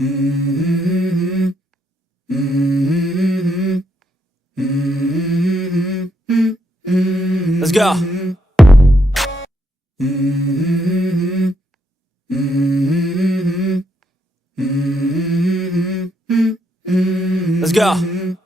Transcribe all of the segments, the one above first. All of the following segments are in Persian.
Let's go. Let's go.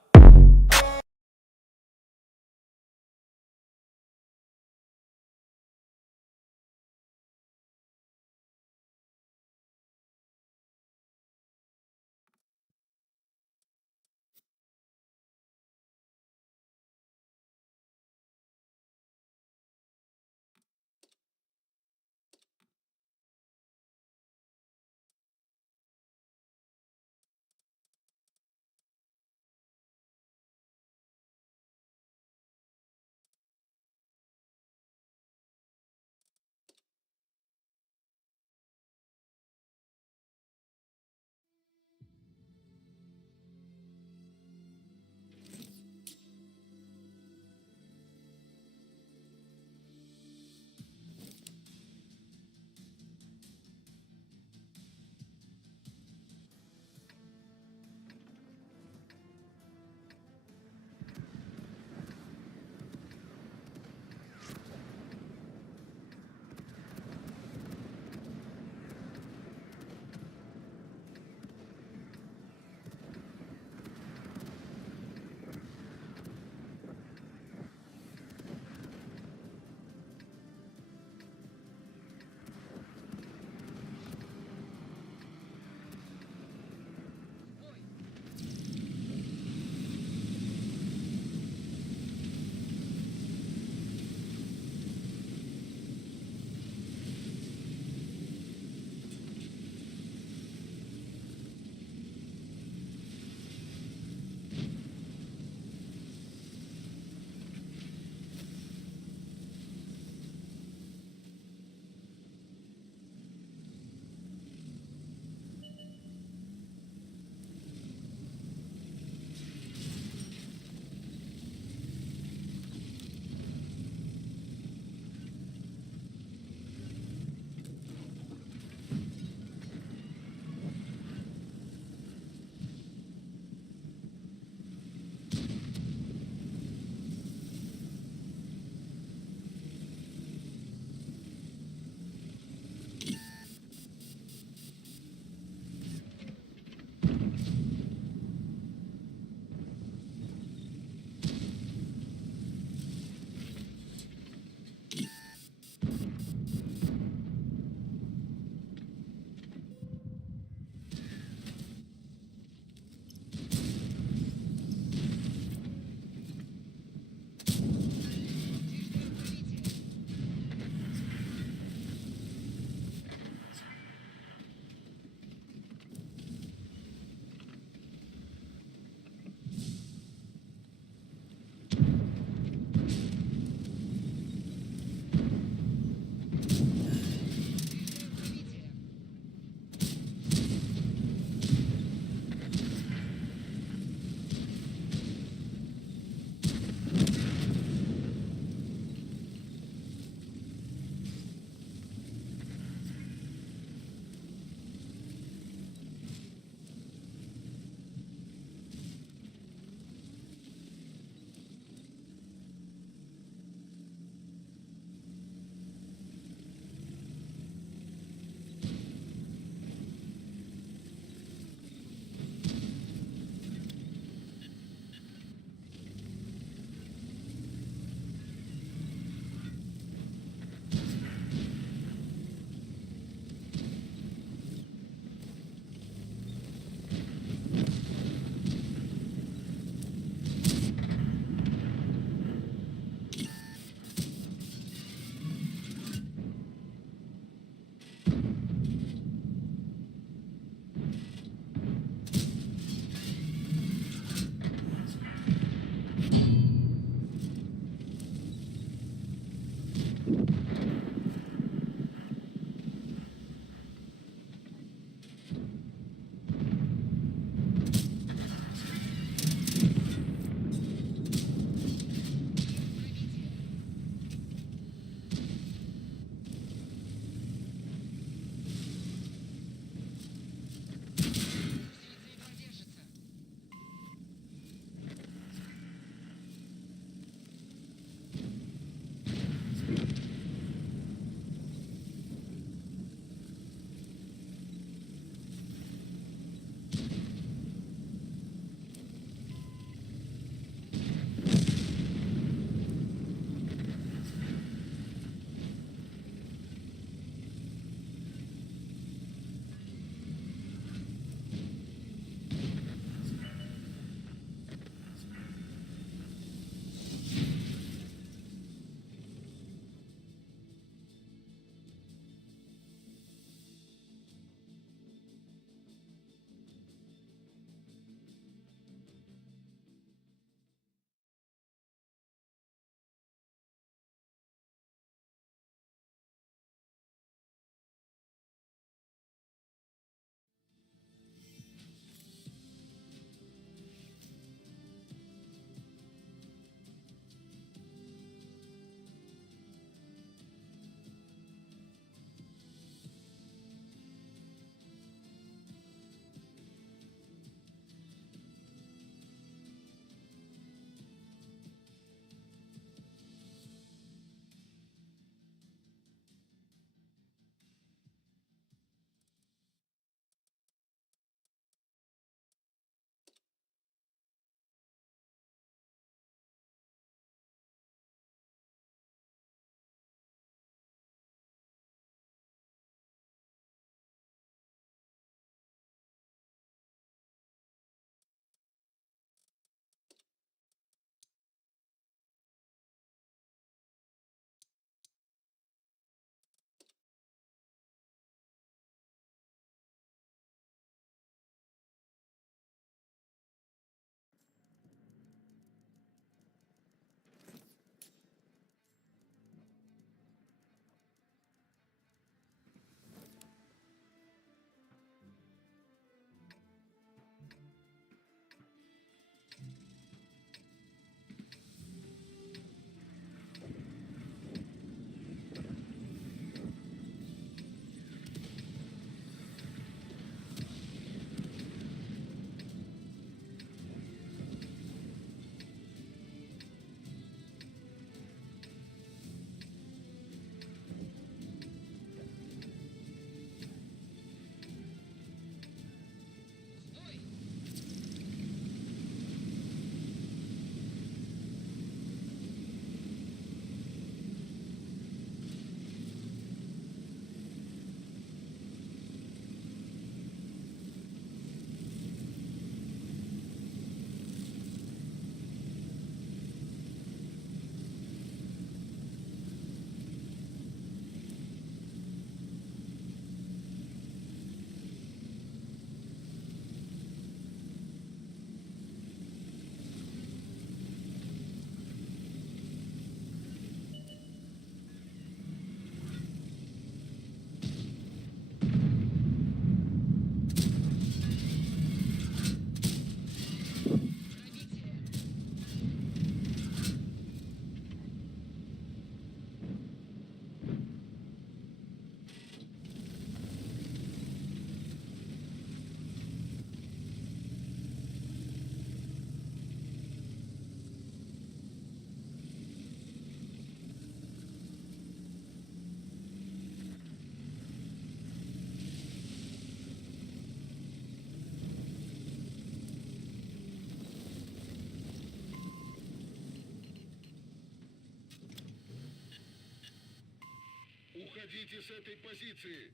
Уходите с этой позиции.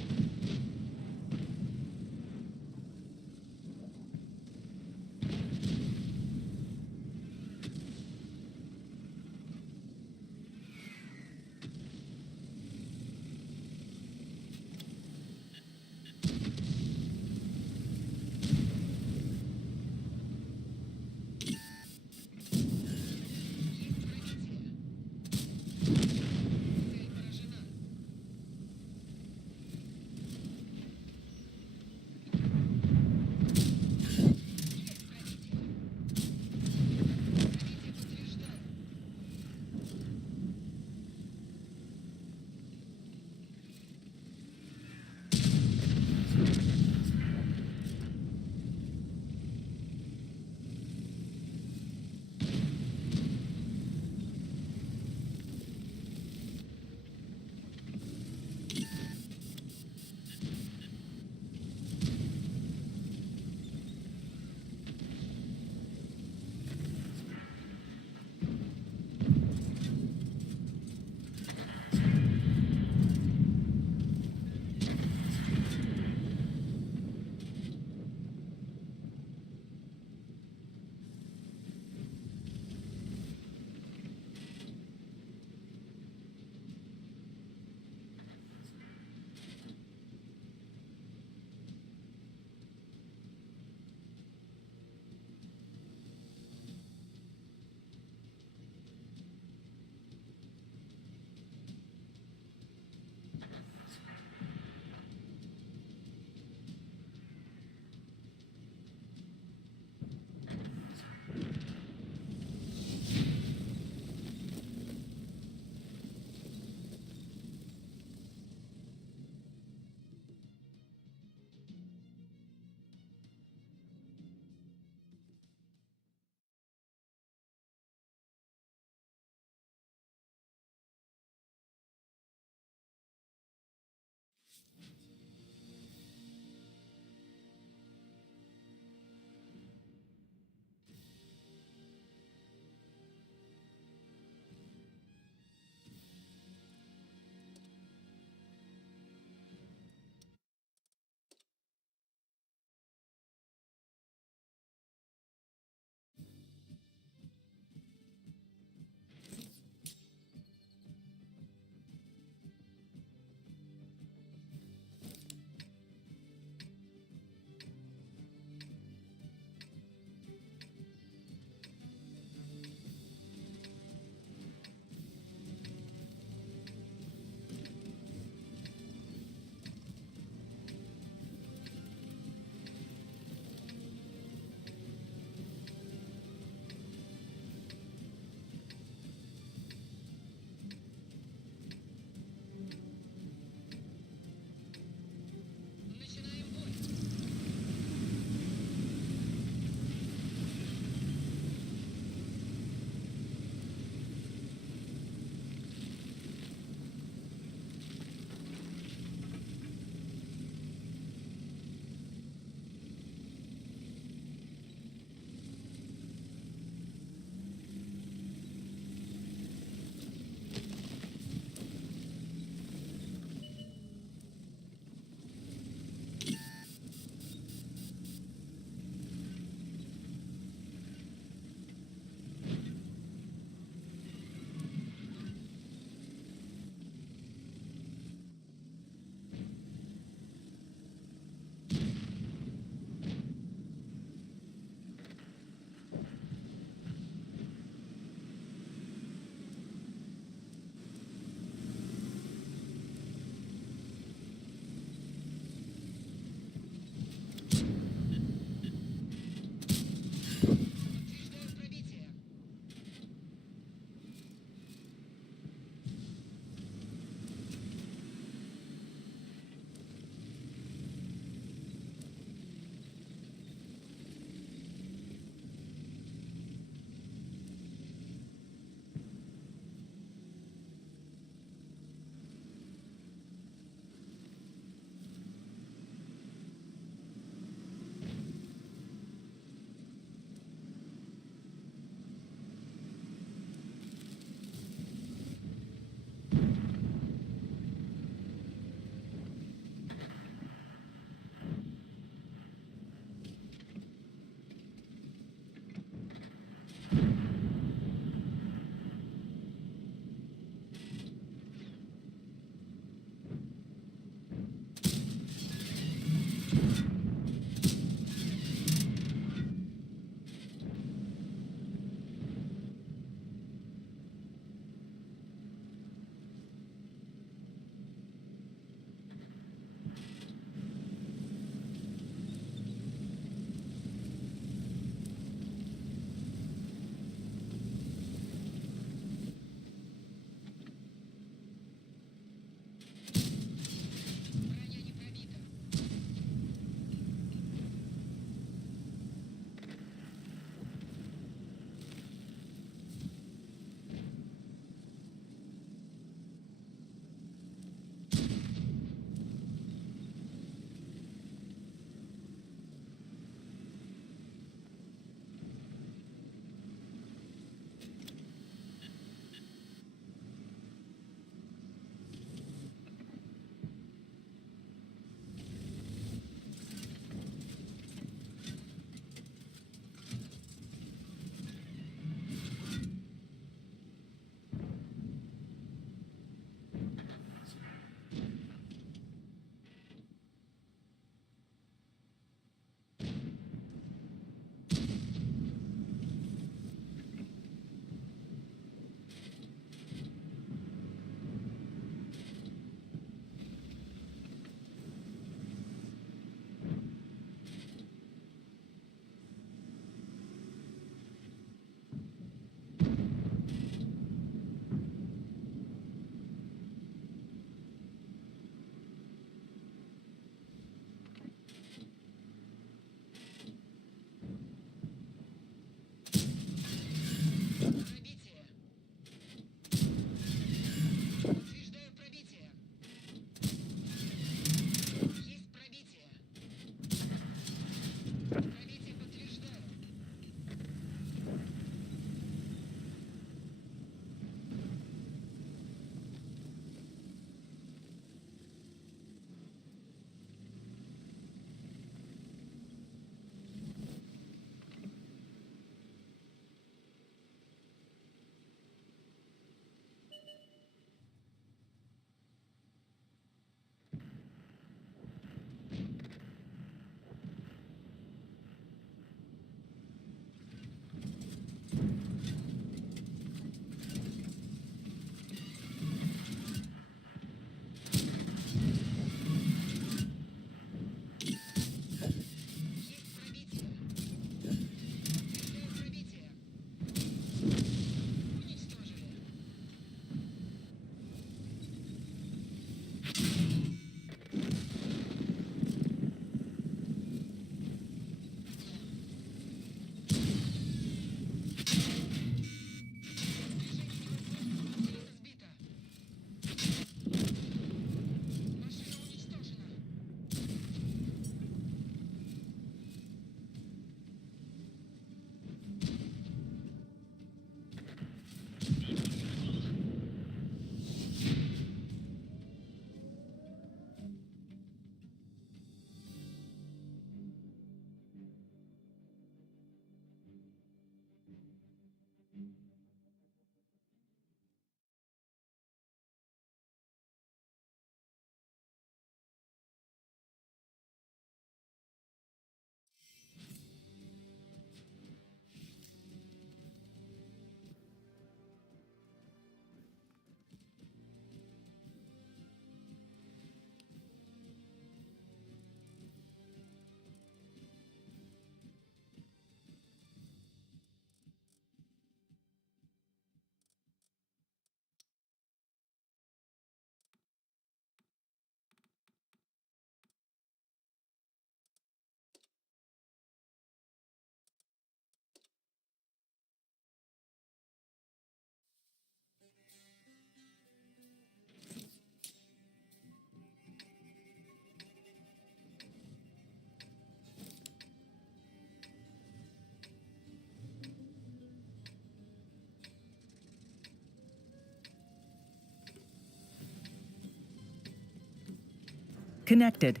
connected.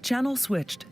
Channel switched.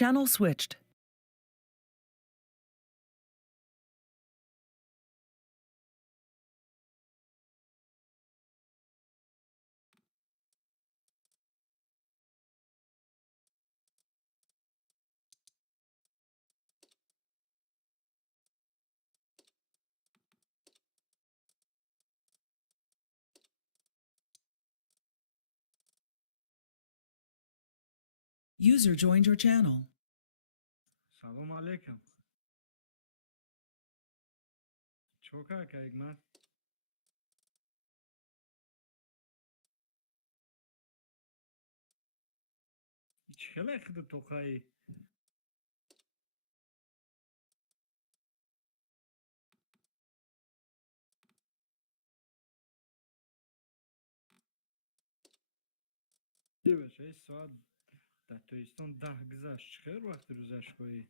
Channel switched. User joined your channel. سلام علیکم. چوکا که اگمت چه خود توقعی چی بشه ساعت در تویستان 10 گذشت خیر وقت روزش کوی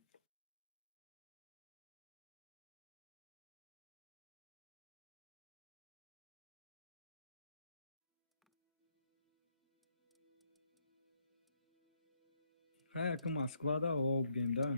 خیلی که مسکوا دا آب گیم دا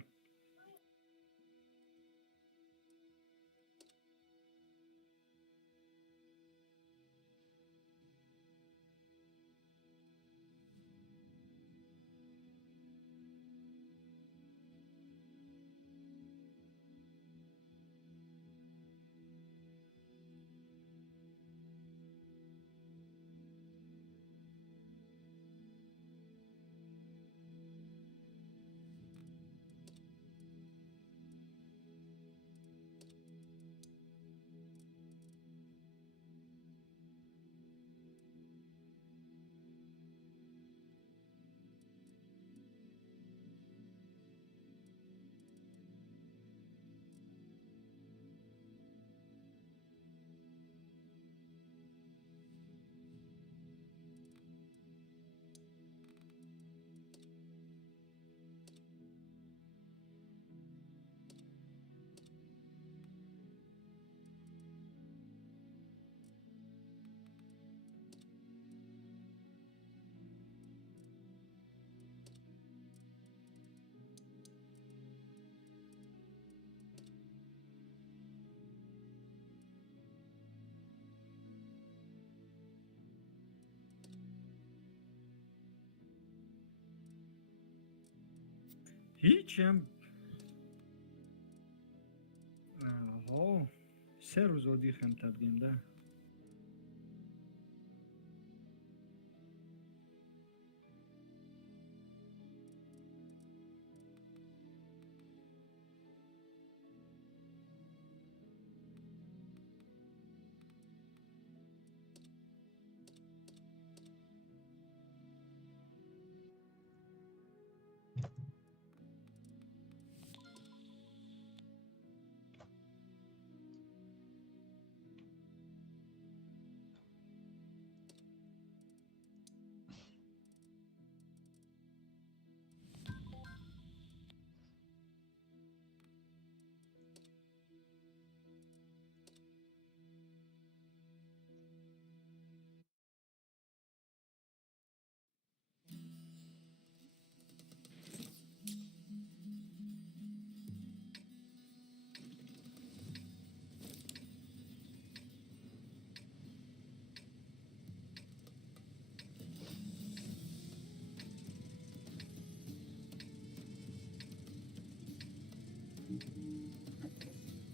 هیچ هم آها 3 روز آدی خمتد گیم دا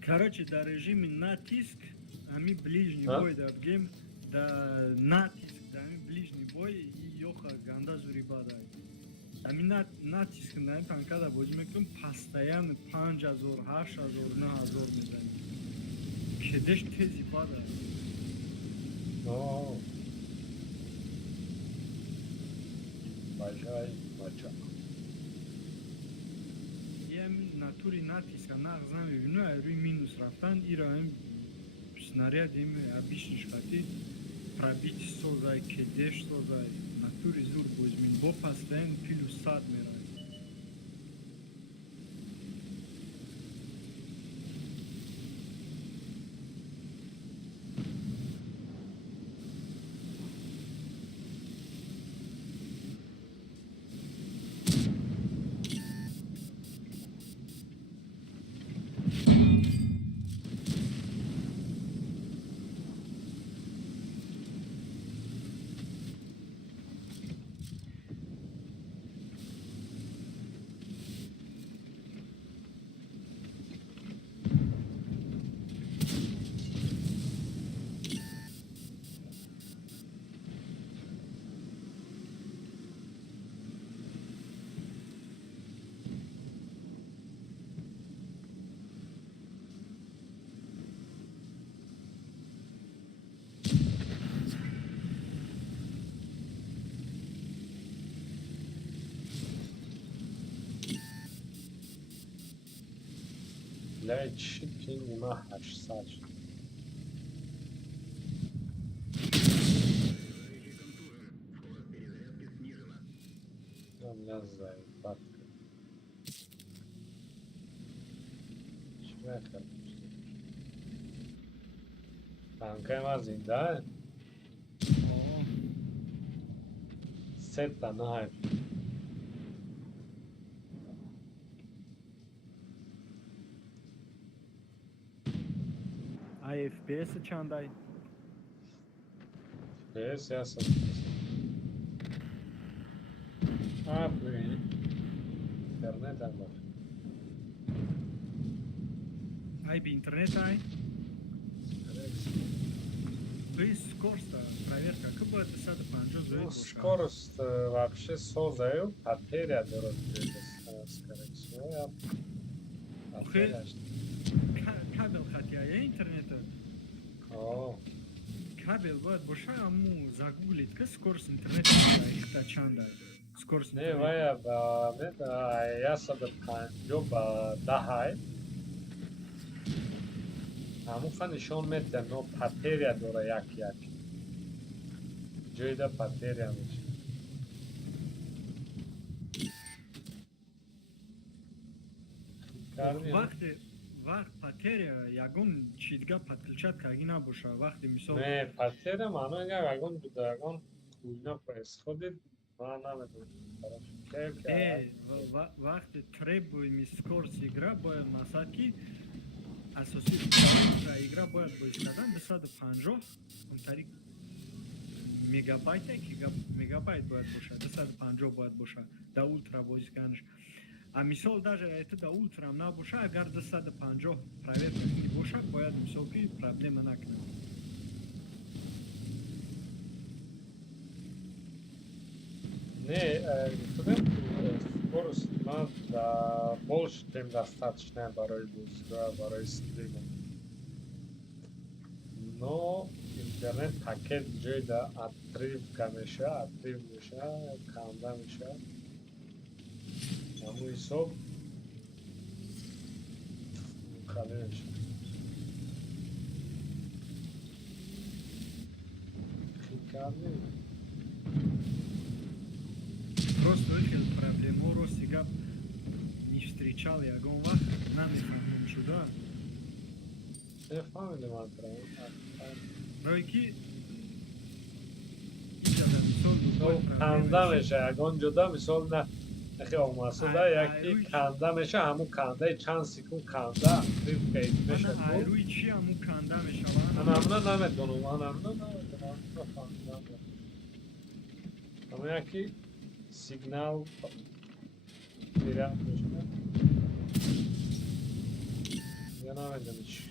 Короче, до режиме натиск, ами ближний бой да гейм, да натиск, да ами ближний бой и ёха ганда зури бадай. Ами натиск на танка да бози мекунем постоянно 5000, 8000, 9000 мезанем. Кедеш тези бадай. Бачай. натури натиска нағзам бибину руи минус рафтан ира ам снаряд им обичниш хати пробить созай кедеш созай натури зур бузмин бо пастен плюс 100 мерай Для чики нема 800 شد. من ضعیفت چی میخواد تنکه ما زنده آه. سه تا نه FPS چندای؟ FPS یا سه ببین اینترنت هم باشه Ай би интернет ай. Ты скорость проверка как будет 250 зои Ну, боша. скорость вообще создаю, потеря дорог скорее всего, я потеря, что... Кабел хотя я интернета. О, Кабел будет боша, аму загуглит, как скорость интернета их чанда. Скорость не, интернета. вая ба мета, я сада панҷо ба даҳай. Ҳамуха нишон мета, но потеря дора як-як. Ҷойда потеря меша. Кардем? Вақт потеря ягон чидга подключат каги набоша. Вақти мисол Не, потеря маъно ягон буда, ягон хуйна происходит, ман намедонам. вақти требуемый скорость игра бояд масаки асосии параметра игра бояд бо истодан 250 он тариқ мегабайт мегабайт бояд боша 250 бояд боша да ультра бозӣ канаш а мисол даже это да ультра набоша агар 250 проверка боша бояд мисол ки проблема накунад. Не, скорость надо больше, чем достаточно барои бузга, барои стрима. Но интернет пакет ҷойда отрывка меша, отрыв меша, канда меша. Ҳамун ҳисоб кали меша. Шикарный. Просто очень проблема, рост игра не встречал ягон вақт намефаҳмам шуда. Нефаҳмидам акрам. Ройки иҷада мисол канда меша, ягон ҷода мисол на нахи омасуда яки канда меша, ҳамун кандаи чанд секунд канда отрыв қайд меша. ана айрӯи чи ҳамун канда мешавад? Ана ҳамна наметонам, ана ҳамна наметонам. Нафаҳмидам. Ҳамун яки сигнал мирад меша. Я намедонам чӣ.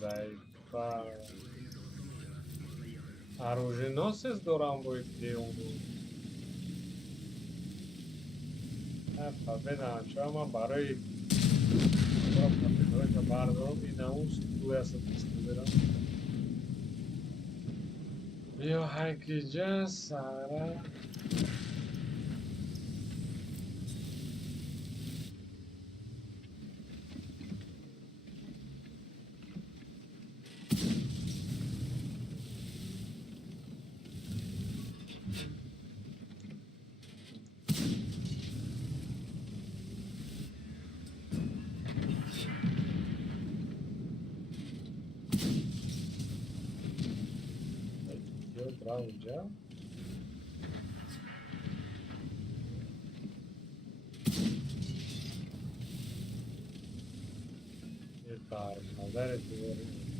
Зайфа. Оруженосец дорам боид деону. Победа, чё ман барои бардорам инамун стуяса дистуберам. Биё ҳайкиҷа сара. Bravo já. Eita, agora é tudo.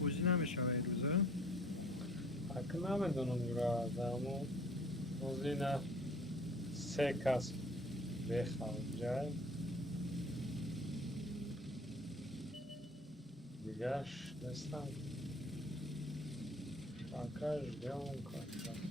بازی نمیشه این روزه. حق نمیدونم براد اما روز اینا 3 کس بخوام دیگهش نیستم شاکش دیون کنم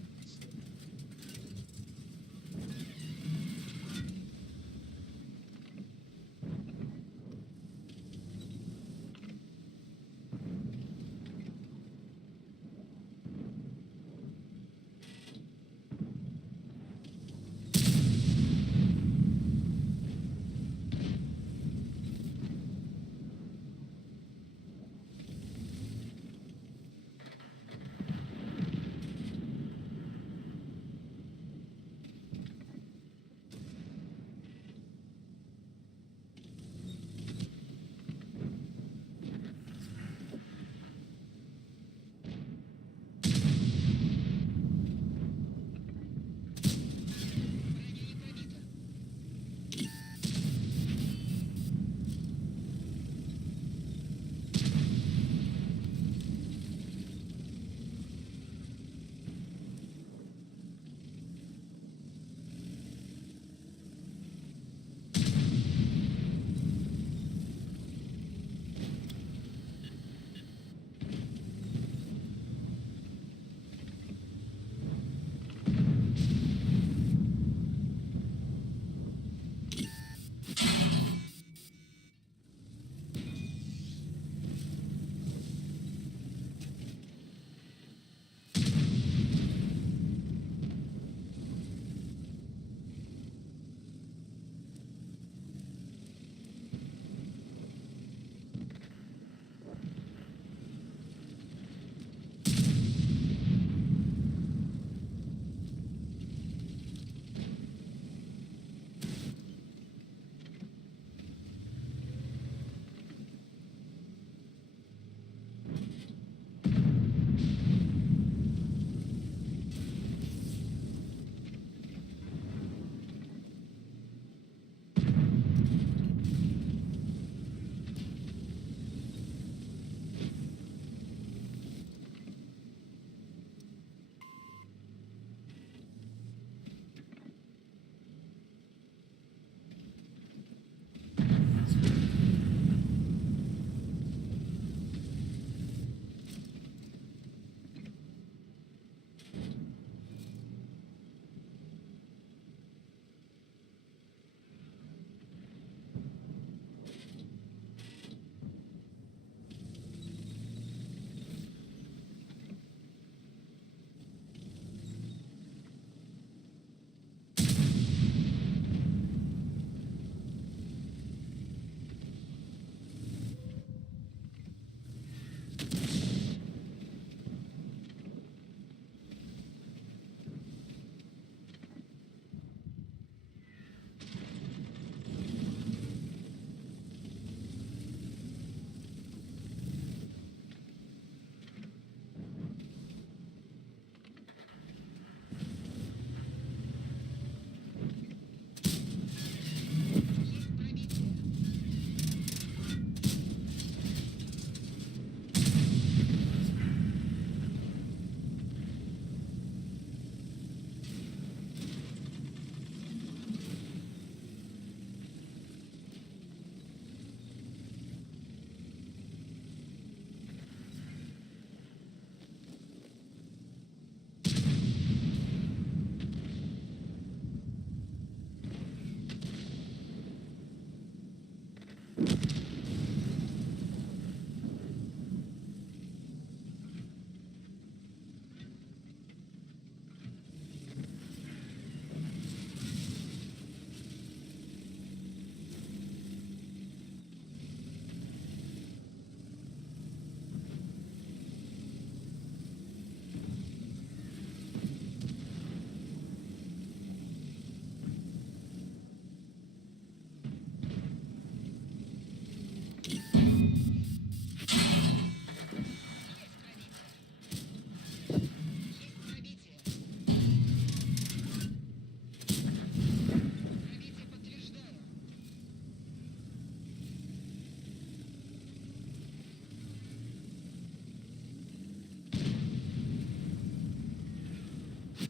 Мы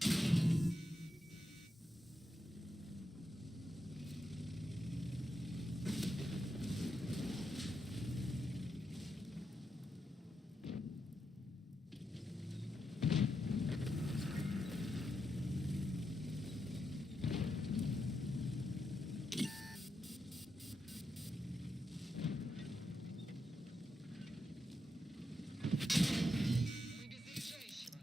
без заряжающего.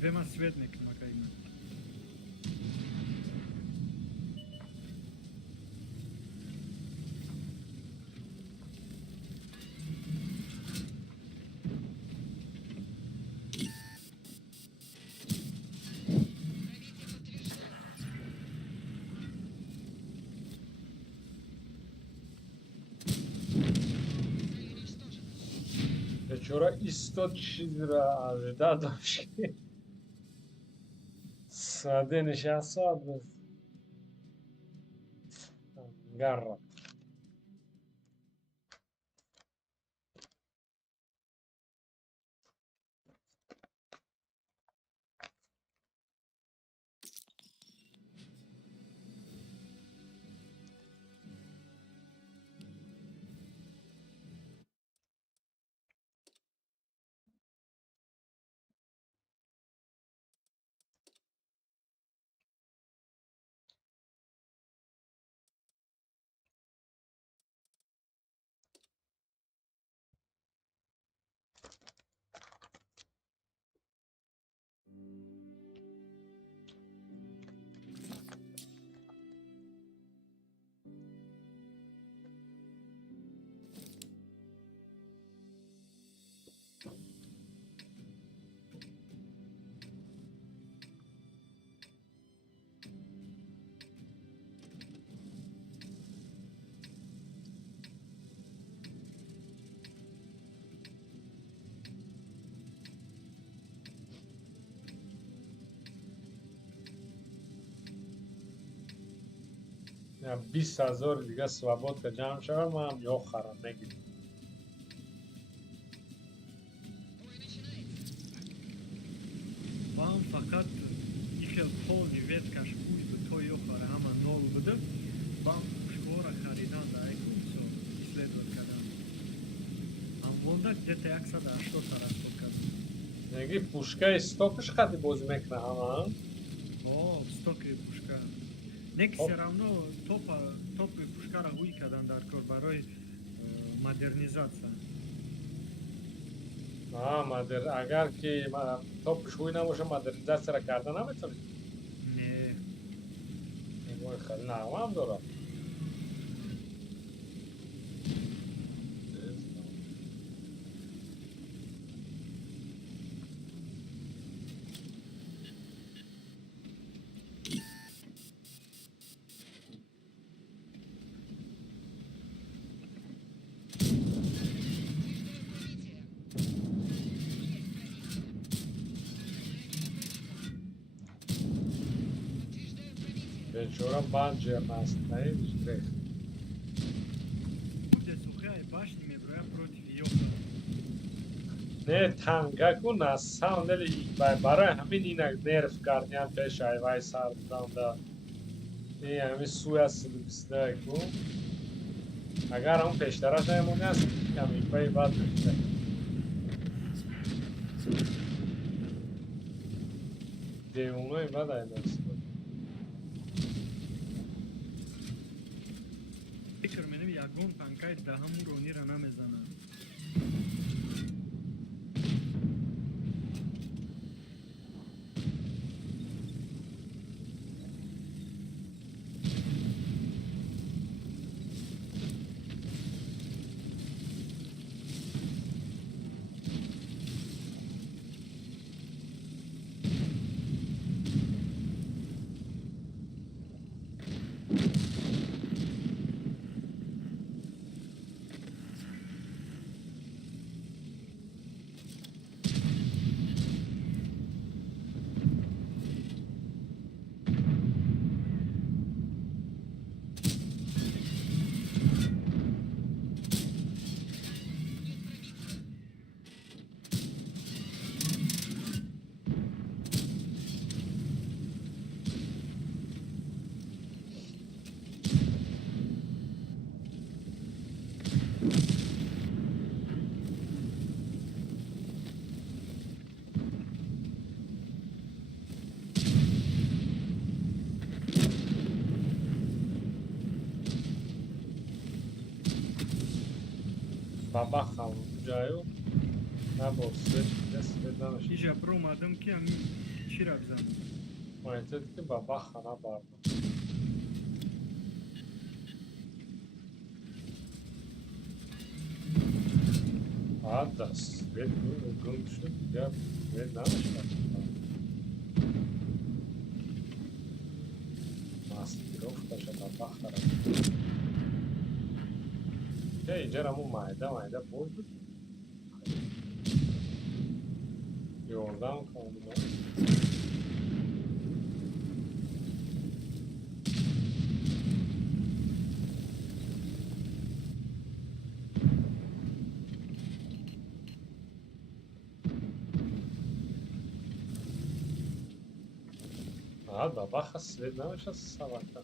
двема светник мака има. Вчора исто чизра да дошки. Саде нишаса без гарра. Я 20,000 دیگه свободка جمع شوم هم یا خرم نگید. Вам фақат ихел полни веткаш пуйду той ёхара ҳама нол буда. Вам пушкора харидан да айкумсо исследовать кардам. Ам вонда где-то 180 тарас подказ. Неги пушка стокаш хати боз мекна ҳама. О, стоки пушка. Нек се равно топи пушкара ҳуй кардан дар кор барои модернизация. اگر که تاپش خوی نباشه مدرنیزه را کردن نمیتونی؟ Не. این خیلی نغمه هم داره. Вечора банджер нас наедешь. Буде сухая башни ме броя против ёха. Не тангаку на самом деле барои ҳамин инак нерв кардиан пеш айвай сар данда. И ҳамин суя силбистаку. Агар ҳам пештараш наимони аст, ҳамин пай бад бишта. Девунои бад айдаст. Фикр меним ягон танкай даҳаму ронира намезанад. Бабахам ҷаю набос дас бедамаш. Ижа про мадам ки ами چیرا بزن مایتت که بابا خانه بارد دست سوید گم شد یا سوید نمشتر ماسکیروفکاشه بابا خراب که اینجا رمون مایده بود یوردم کاملا بابا خسید نمیشه سوالتا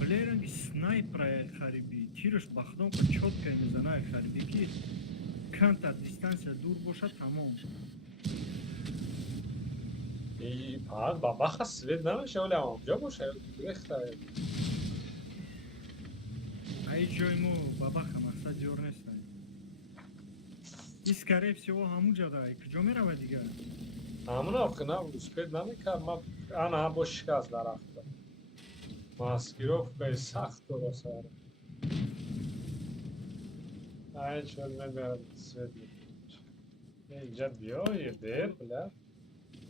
Блеринг снайпера хариби тирш бахдон ко чётко мизана хариби ки канта дистанция дур боша тамом баба хасид нمیشه ولی اونجا باشه ریخته ай ҷои мо бабаха мақсад ҷор нестан и скорее всего ҳамуҷа дара куҷо мерава дигар همون آخه نه روسپید نمیکرد من انا با شکست درخته ماسکیروفکای سخت درست هره این شد نمیاد سوید اینجا بیا یه بیر بله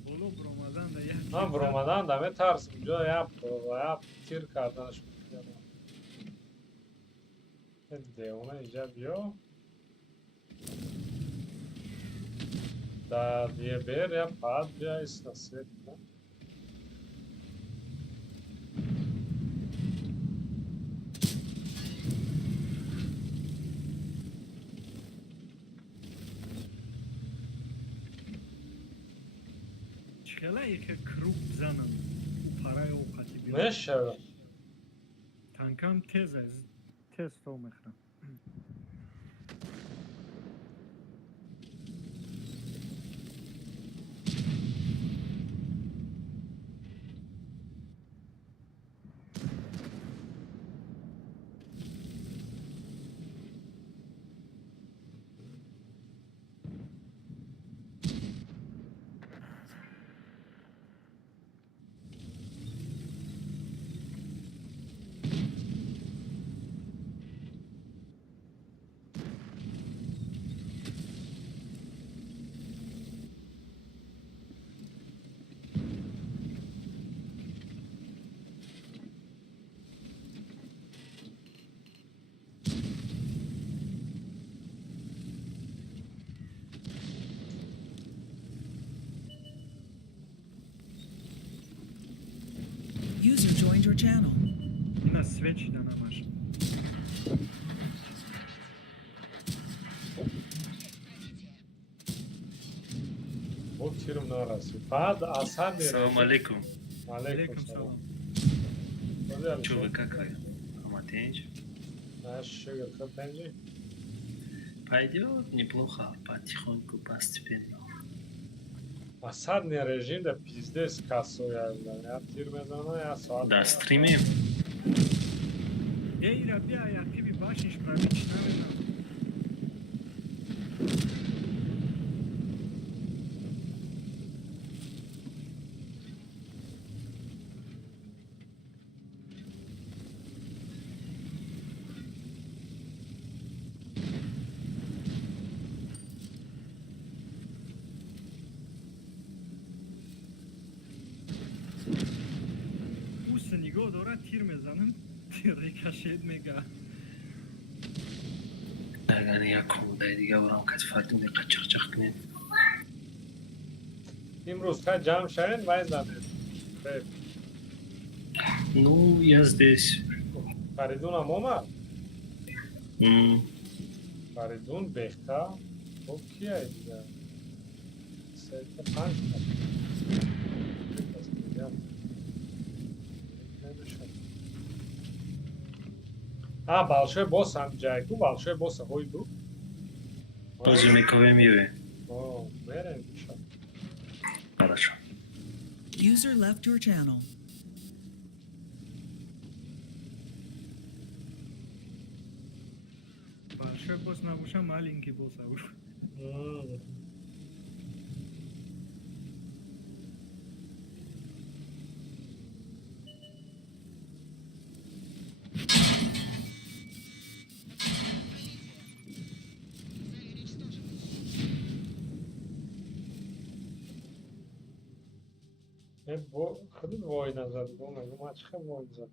боло биромадан да як من برومدن دمه ترس اونجا یه تیر کردنش میکنم این دیونه اینجا بیا در یه بیر یه پاد بیا استاسید کن хела яке круг бзанам у параи овқати биёрам мешава танкам тез аст тез то мехрам User joined your channel. ина свечида намаш bu tirim narası. Fad Hasan diyor. Assalamu alaikum. Alaikum алейкум salam. салом Что вы, как вы? Аматенч? Шугар Капенджи. Пойдет неплохо, потихоньку, постепенно. Осадный режим да пиздец кассуя. Я тир мезана, я сад. Да, стримим. эй рабия яки би башиш промечтавена пуст нигоҳ дорад тир мезанам рикошет мега Дагани як комудай дига бурам катфардуни қачақчақ кунем. Имрӯз ка ҷамъ шавед вай занед. Ну, я здесь. Фаридунам омад. М, Фаридун бехта. Хуб кия дига? سریع پنج большой босс همجایگو большой босс هویدو Bozу Mikovem Juve. мере میشه Хорошо. User left your channel. Большой босс набуша, маленький босс ауш. خیلی وای نزد مگه ماچ خیلی وای زد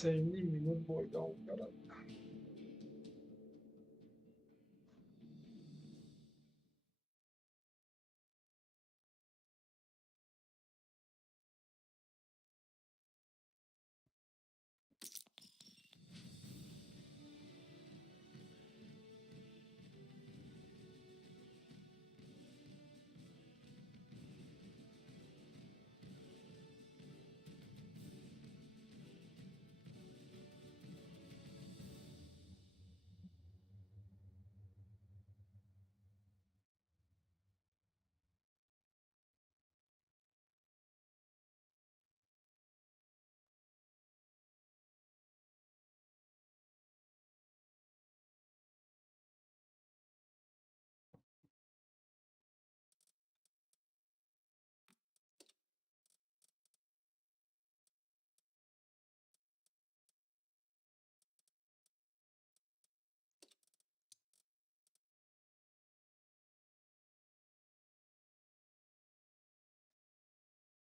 Sevdiğim minut boyda onlara.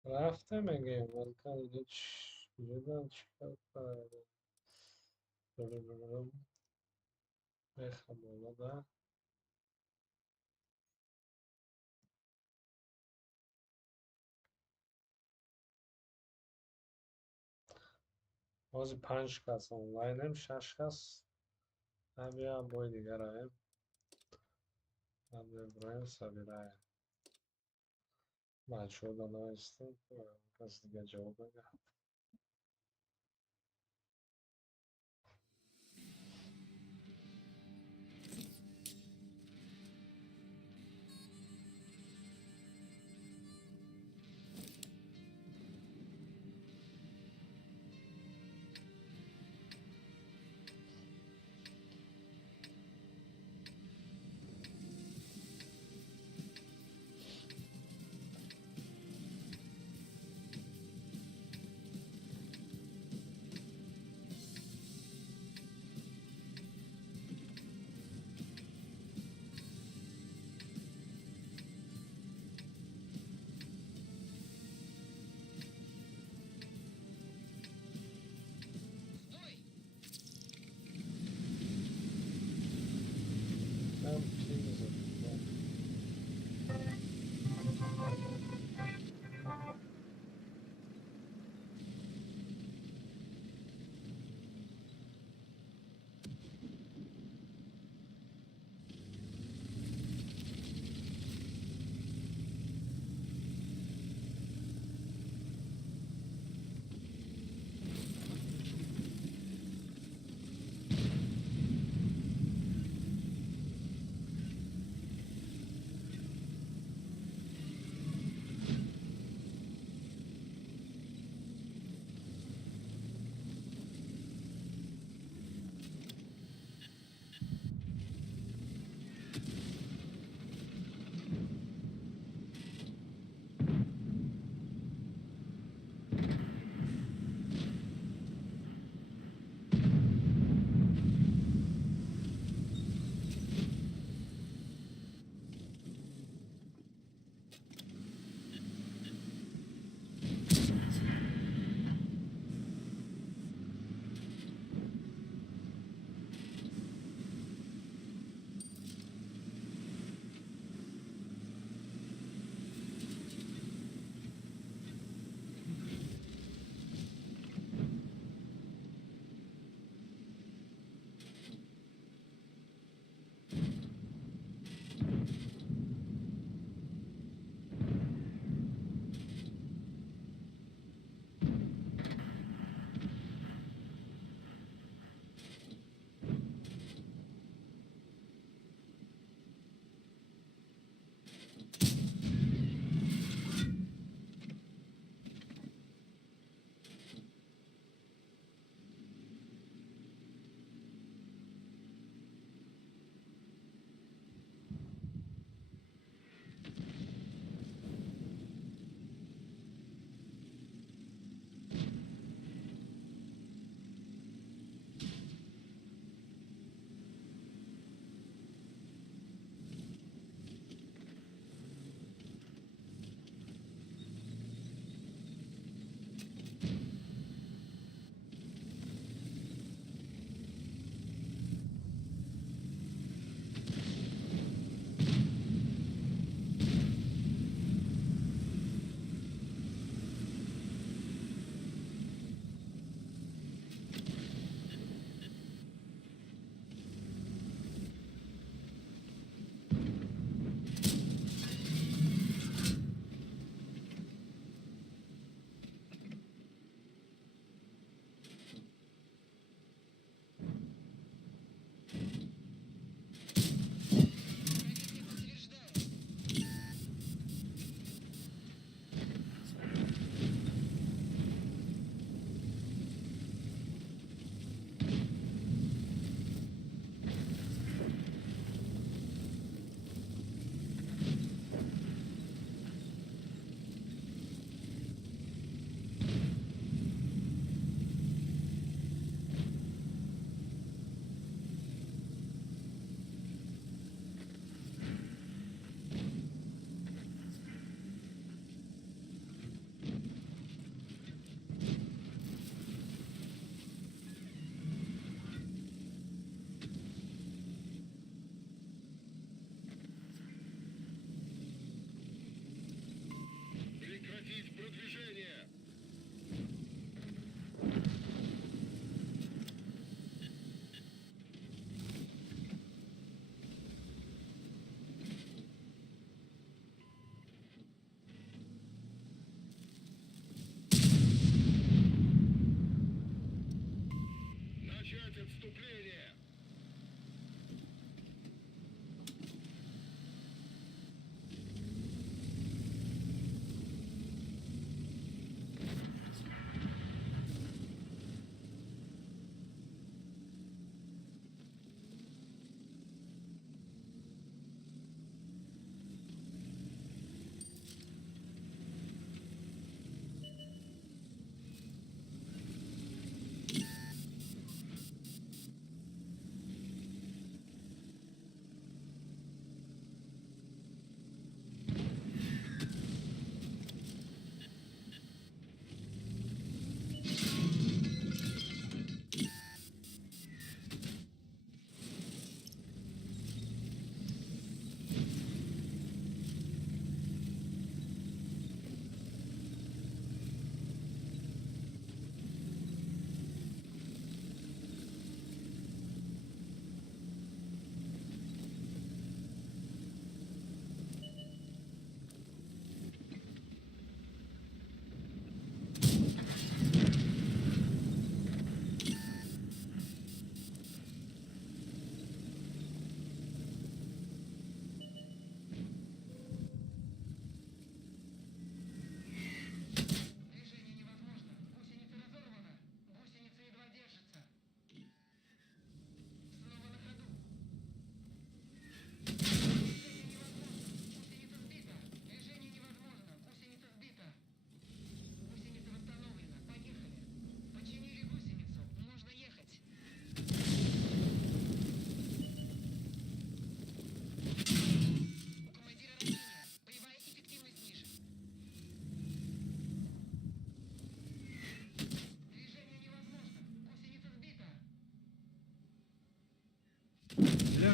رفته مگه من kan hiç birden çıkartmadı. بخوام da بازی 5 کس آنلاینم 6 کس نبیام بای دیگه رایم من برایم سابیرایم بچه ها دانا هستیم کس دیگه جواب بده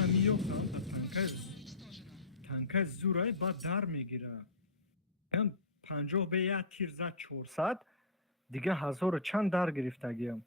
میوخم танка зурай ба дар мегира ям 50 به 1 тир зад 400 дига 1000 чанд дар гирифтагиям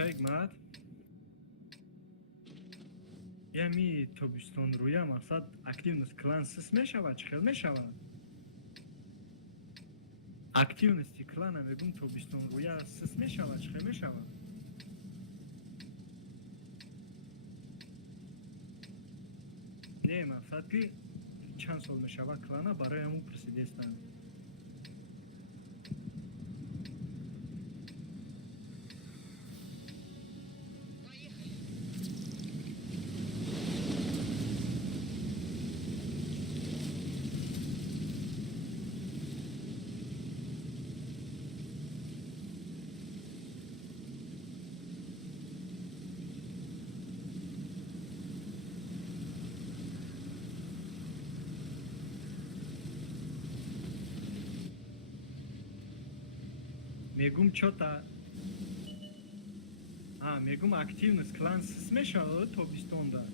кайгмат ями тобистонрӯя мақсад активност клан сис мешавад чӣ хел мешавад активности клана мегум тобистонрӯя сис мешавад чӣ хел мешавад не мақсад ки чанд сол мешавад клана барои ҳамун пресидестан Мегум чё-то... Мегум активность клан смешал Тобистонда.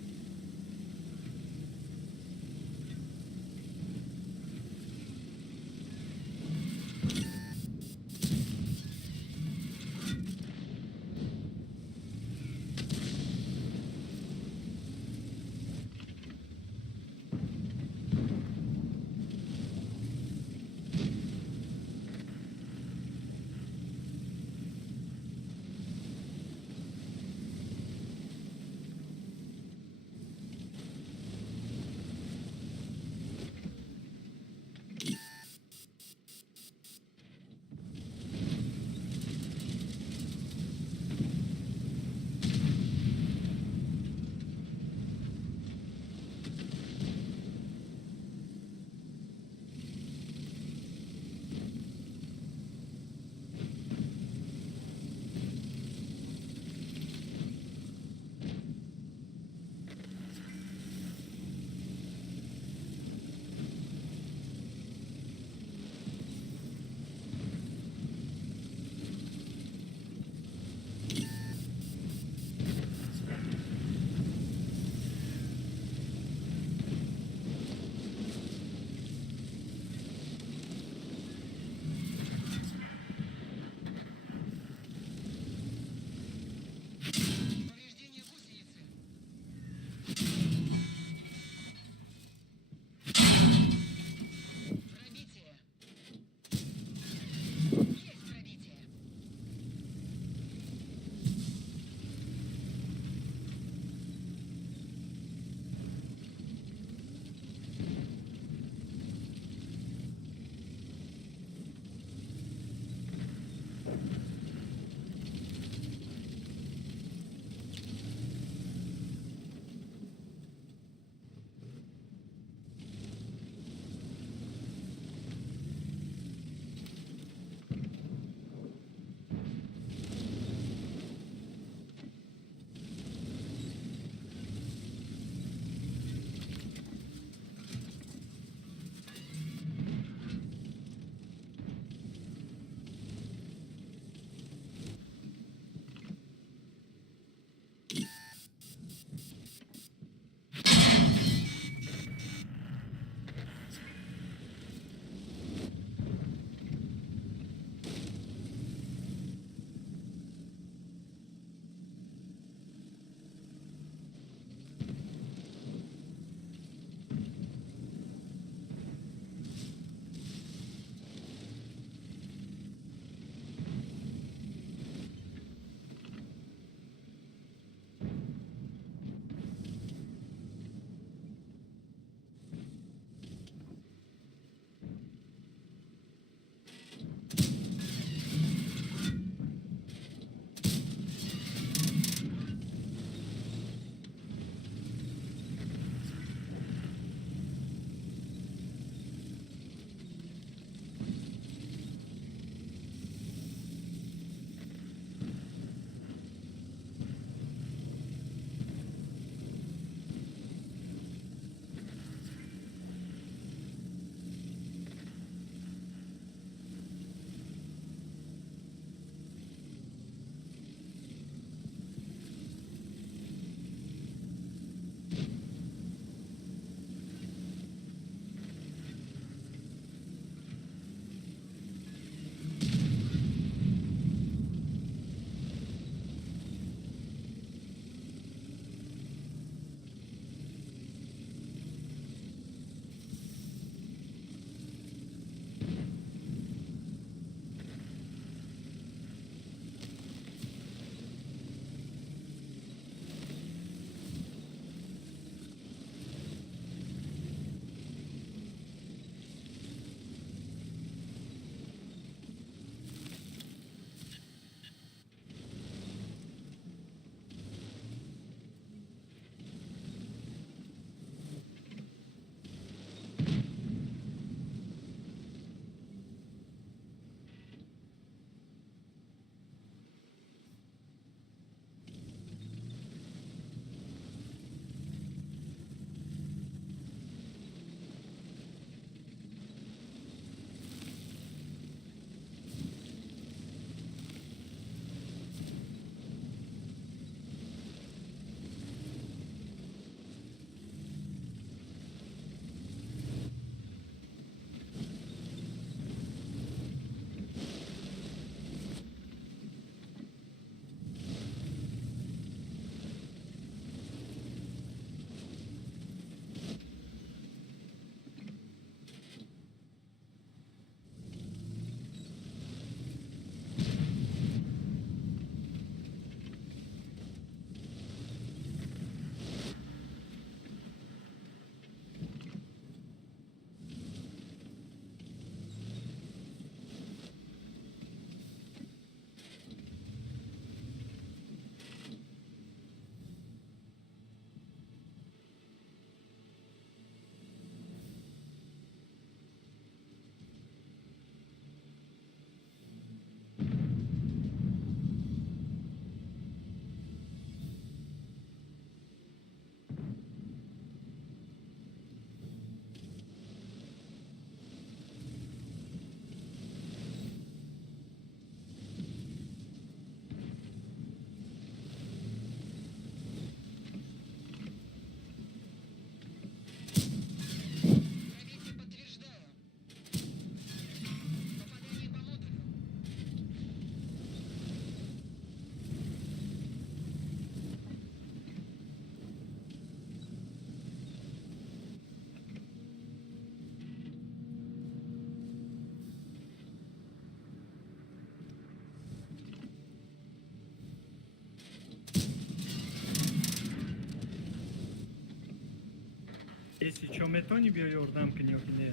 Если что, метони бия ёрдам кини ёки не?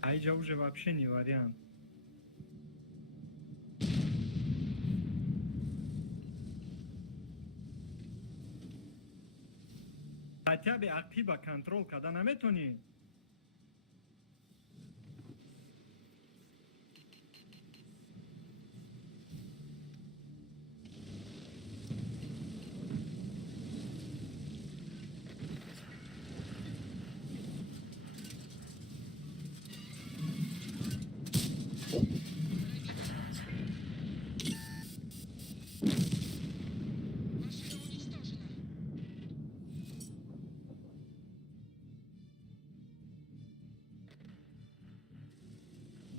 Айджа уже вообще не вариант. Хотя бы актива контроль, когда наметони.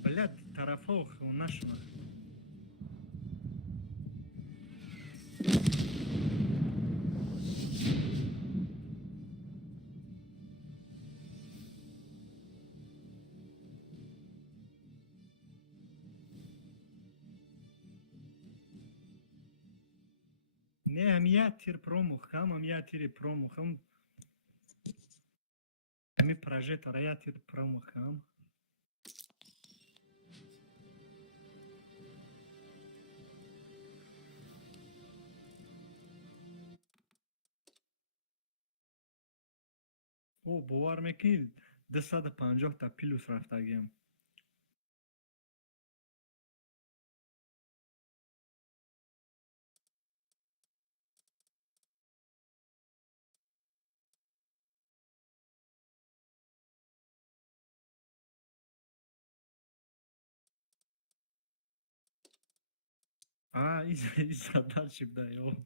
Блядь, тарафох у нашего. Не, я тир промухам, я тир промухам. Ми прожектора, я тир промухам. او باور میکنید 250 تا پلوس رفتگیم. İsa dальше даю.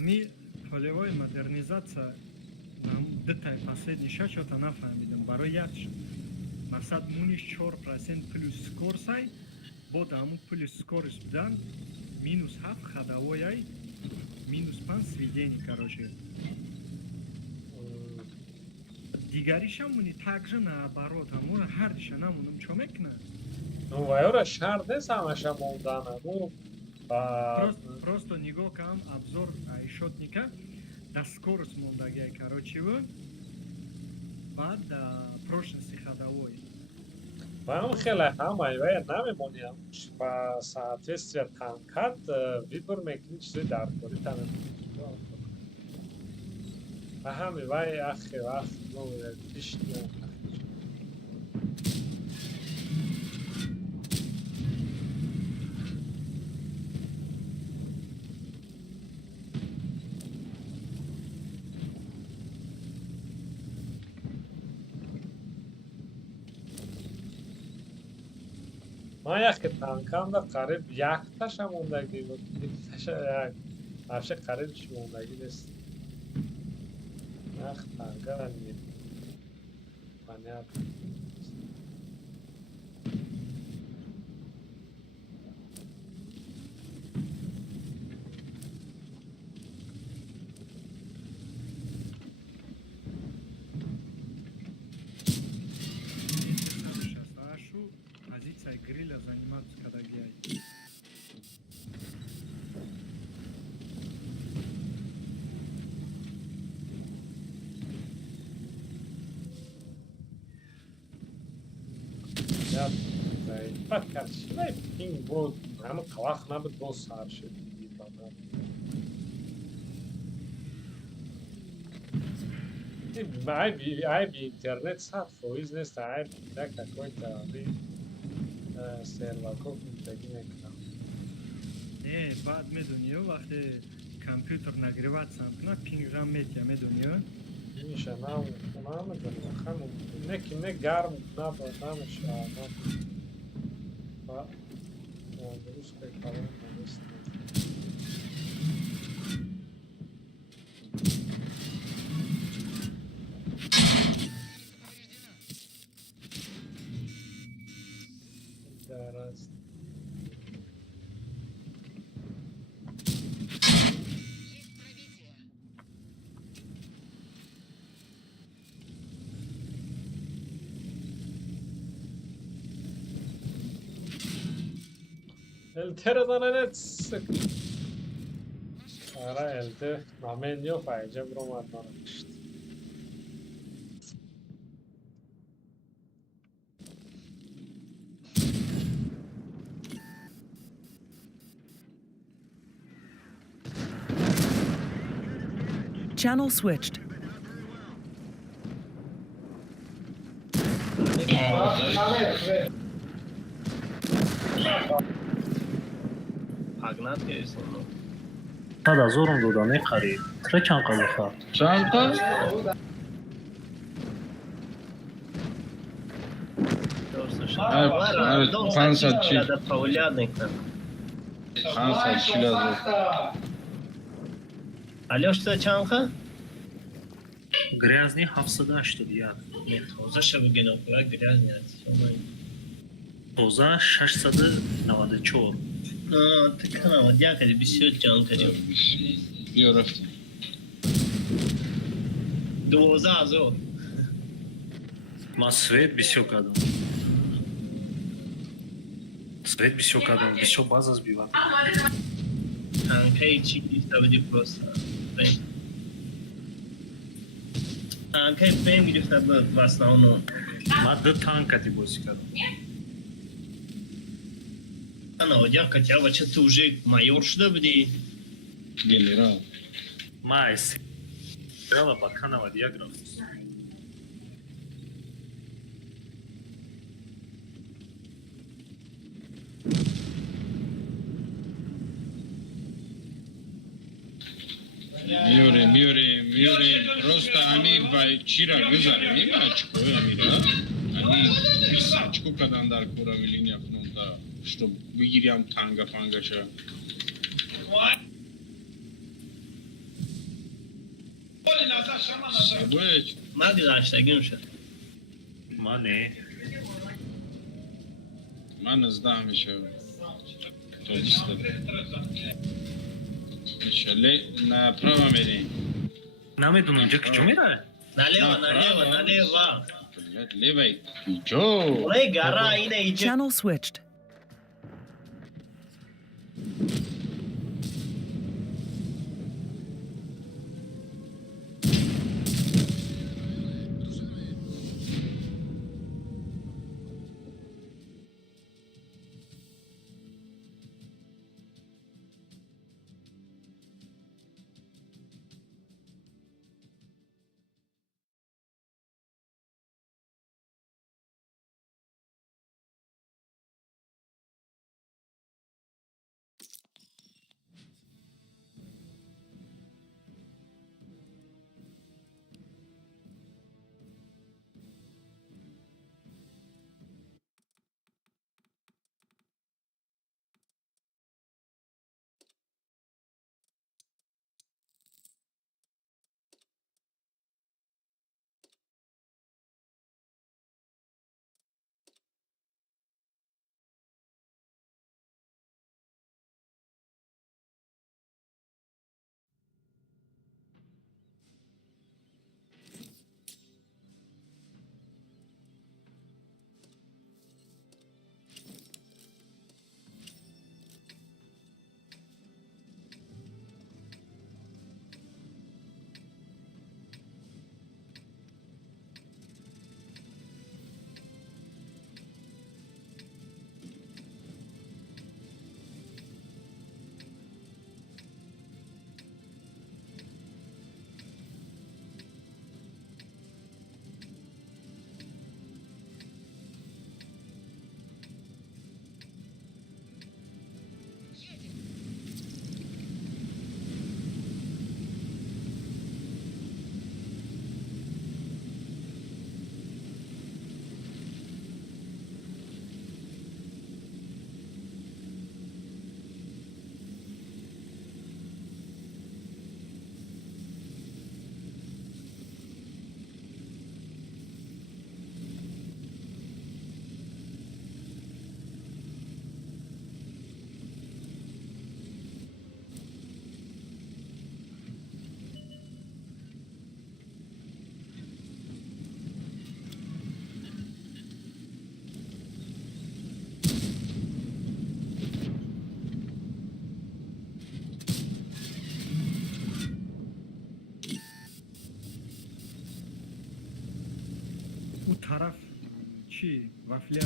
Ами полевой модернизация нам деталь последний шаг что-то нафамидим. Барой яч. Масад муниш 4% плюс скорсай. Бодаму плюс скорость бдан. Минус хав ходовой. Минус 5 сведений, короче. Дигаришамуни также наоборот. Амура хардиша намунум чомекна. Ну, вайора шарде самаша молдана. Ну, Просто ниго кам обзор айшотника. Да скорость молдагай, короче, вы. Бад прочности ходовой. вам хела хамай вай намемоням. По соответствию танкат выбор мекни чизе дар кори танам. Ахами вай ахи ах, ну, тишни. من یک تانکم در قریب یک تاش موندگی بود. یک تاش یک افشه قریبش موندگی نیست. یک تانکه من понятно. Сейчас Ашу позиция гриля заниматься Кадагиай. Я заебать, короче, дай пинг будет, ama kalakna bir dost sarışı bir bana. Ай би интернет сад фоизнес, ай би да какой-то сервер какой-то гинекна. Не, بعد میدونی وقتی کامپیوتر نگریوات سامکنا پینگ رام میتیا میدونی Миша, нам говорим, хану, не гарм, нам еще, по русской колонне есть. Да, раз. Eltera'dan evet sık. Ara elde. Namen yok ayrıca bromaddan işte. Channel switched. Pagnet gelsin onu. هذا زورم دودانه خرید تره چند قبل خواهد چند تا؟ Doğrusu. 500 çift. Da polyadnikten. 500 kilo zor. Alo, что чанка? грязний 780 яд Нет, за что вы генок, грязный. тоза 694 Так она, дякую, без всего чанка. بیا رفت. 12 зор. من سوید بسیار کردم سوید بسیار کردم بسیار باز از بیوان Kanka içi istedi просто. Kanka hep benim gidip bu vasna onu. من دو تانکتی بازی کردم Ana hoca хотя бы ты уже майор что бди? Генерал. من استرلا با کنم و دیگرام میوریم просто они чира гызарим имачку амира они писачку кадан дар курави линия фронта что выгирям танга фангаша Sabıç Ma güzel gümüşe. من نه من ازده میشه توجسته انشالله направо мерим نمیدونم اونجا کجا میره Налево, налево, налево. левой чё Oraya gara yine iyice. Channel switched. У тараф чи вафля?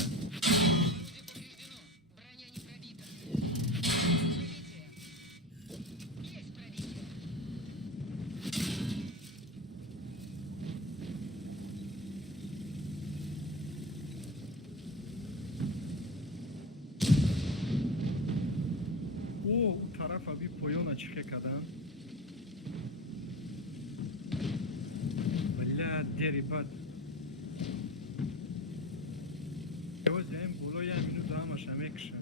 О, у тараф аби поёна чихе кадан. Бля, дери бад. Ёзем болои амину дамаш амекша.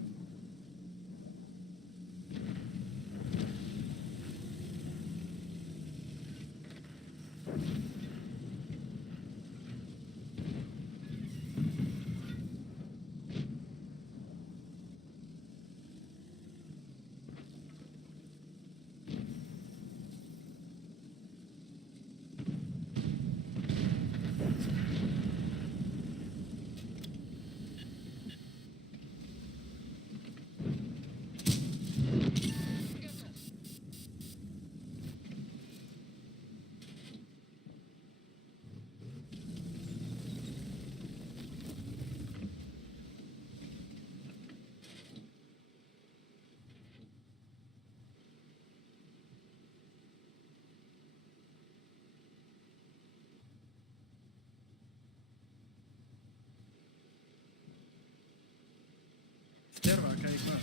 Стерва, кайфа.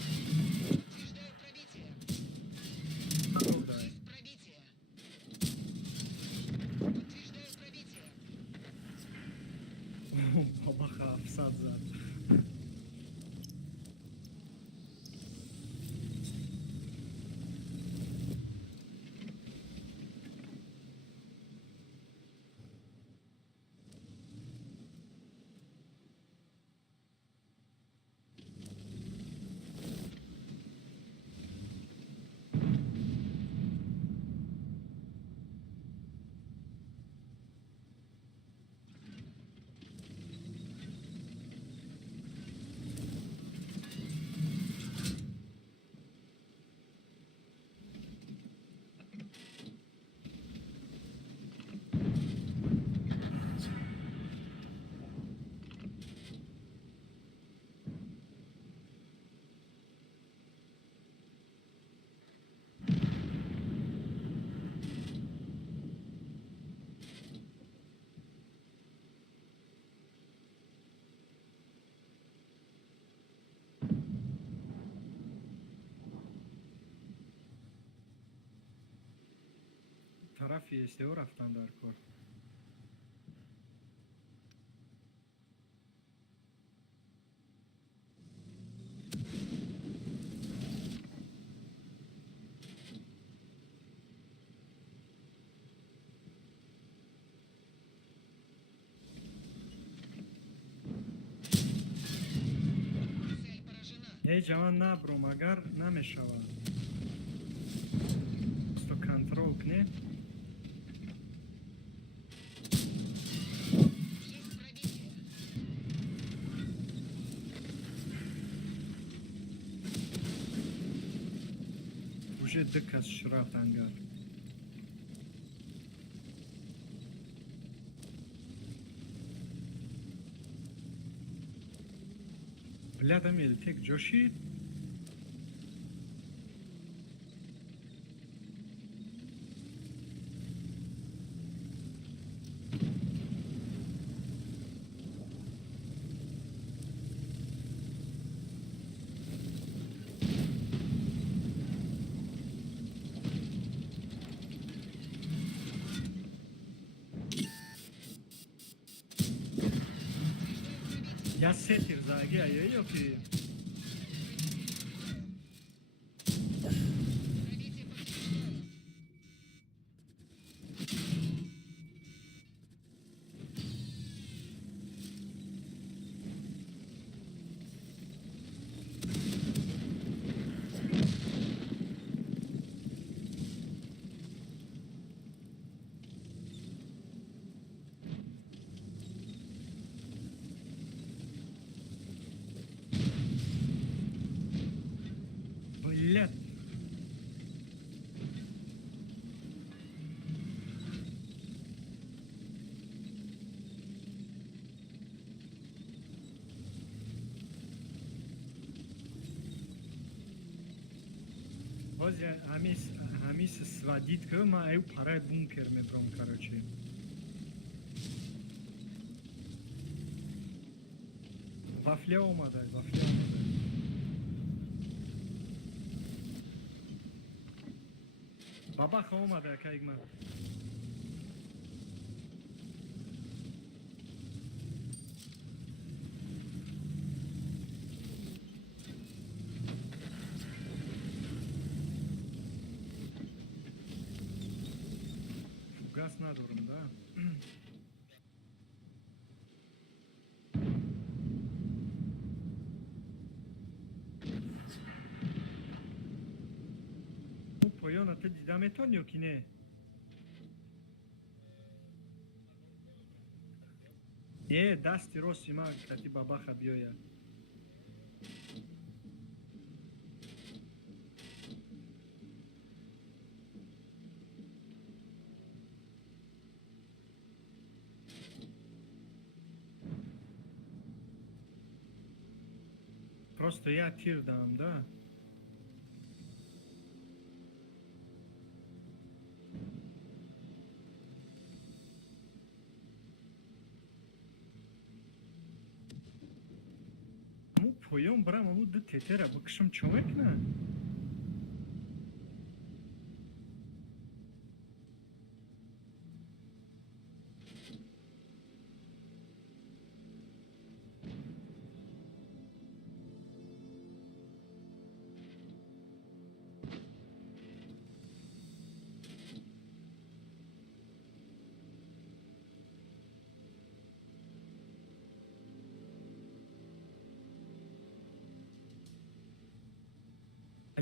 Дай. Бабаха, всад зад. Тарафи СТО рафтан дар кор. ҷаван набро магар намешавад. Просто контрол кне. Уже дикас шрафт ангар. Бля, мел тек ҷошид. Я сетир заги аяё ки باز همیس سوادید که ما ایو پرای بونکر میبرم کراچی. وافلیا اومده. بابا خو اومده که ایگمه. Gaz ندارم da. Bu payona te دیدم اتان یا کی نه؟ دستی راستی ما کتی بابا خبیایا. Просто я тир дам, да? Ну, поем, брам, ну, да тетера, бакшам човек, на?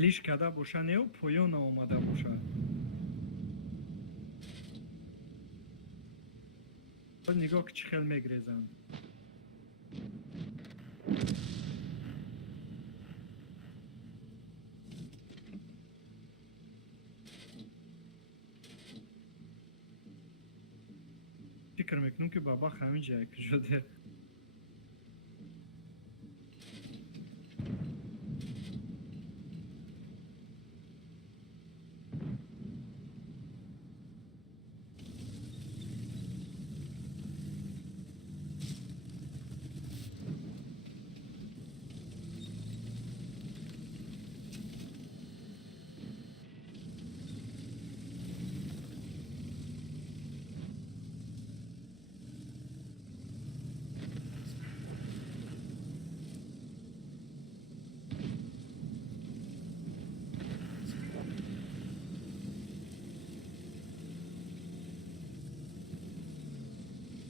Лиш када боша нео поёна омада боша. Нигоҳ ки чӣ хел мегрезанд. фикр мекунам ки бабах ҳамин ҷая куҷоде.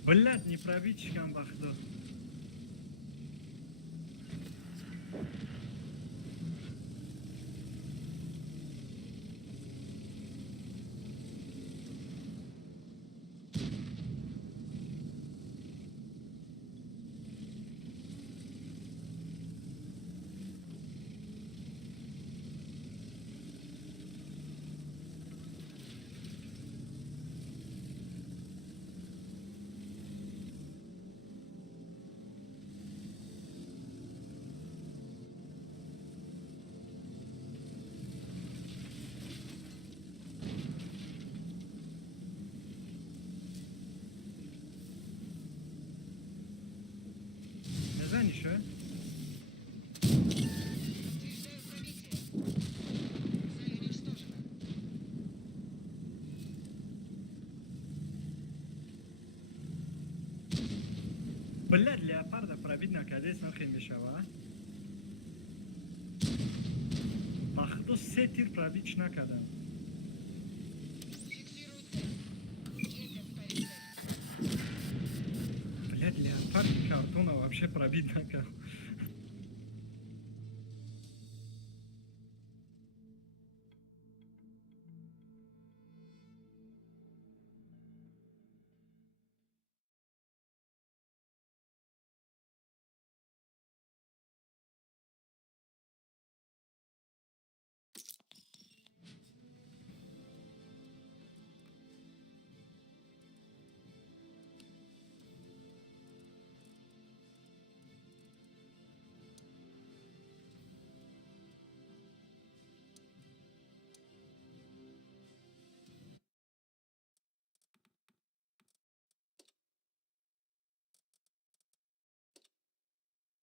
Блядь, не пробить шкамбахту. Занишь, Блядь, леопарда пробить наконец нахрен мешава. Бахду се тир пробить накада. Блядь, леопард картона вообще пробить накада.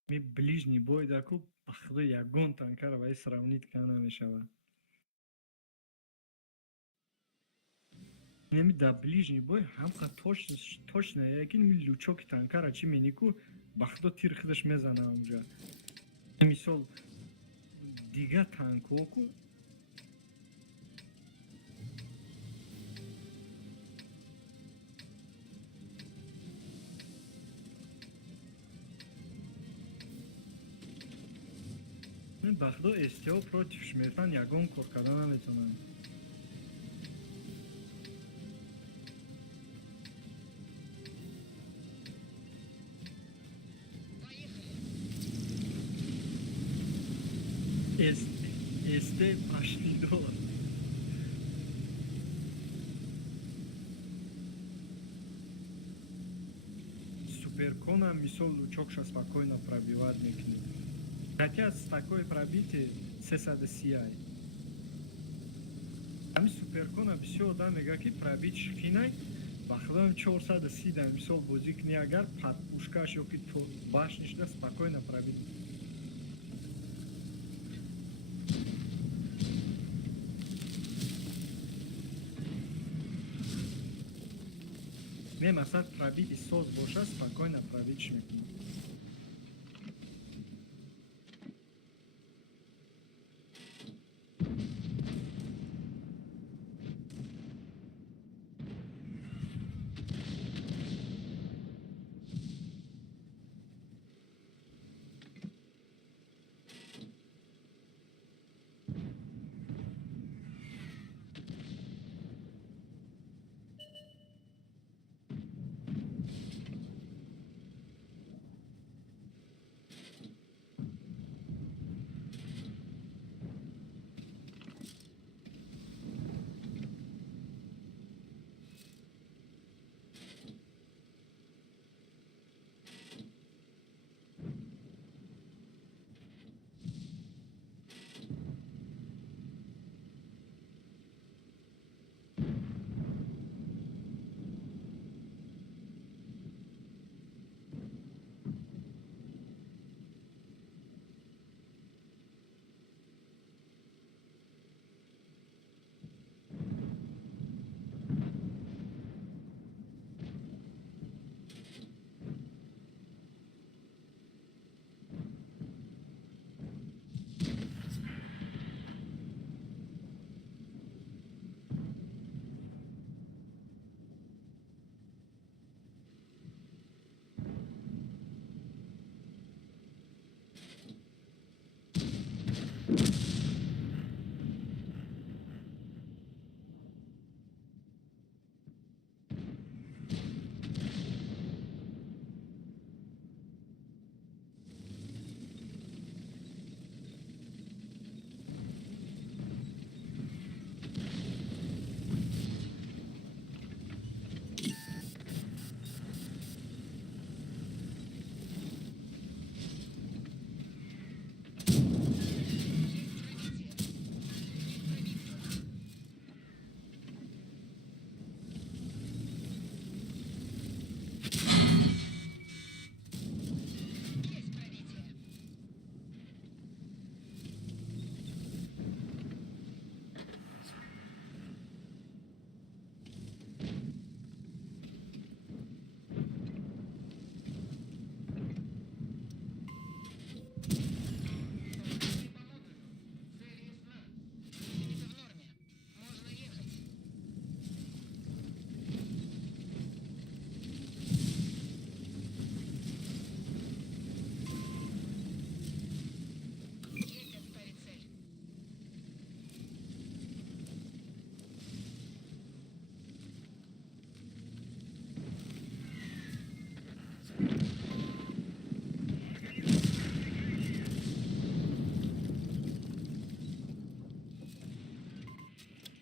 ми ближний бой даку бахдо ягон танкара вай сравнит кана мешавад. Неми да ближний бой ҳамқа точно якин ми лучоки танкара чи менику бахдо тир хидаш мезана онҷа. Мисол дига танкоку бахдо СТО против шметан ягон кор кардан наметонанд. СТ пошли доллар. Суперкона мисол лучокша спокойно пробивать мекнет. Хотя с такой пробитием 300 CI. Ами суперкона все да мегаки пробить шкинай бахдам 430 да мисол бозик не агар под пушкаш ёки то башниш да спокойно пробить. Не масад пробить и соз боша спокойно пробить шмекнет.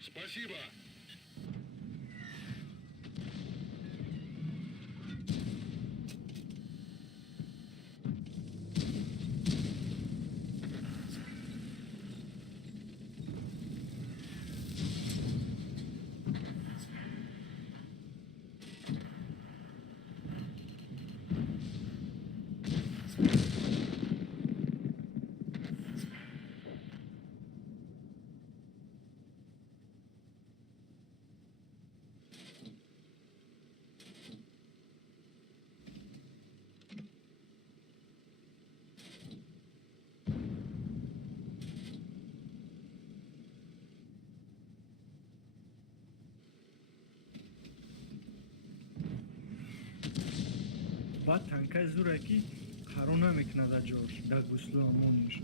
Спасибо. ба танкай зуре ки қаро намекунад аҷош дар гуслу амониш.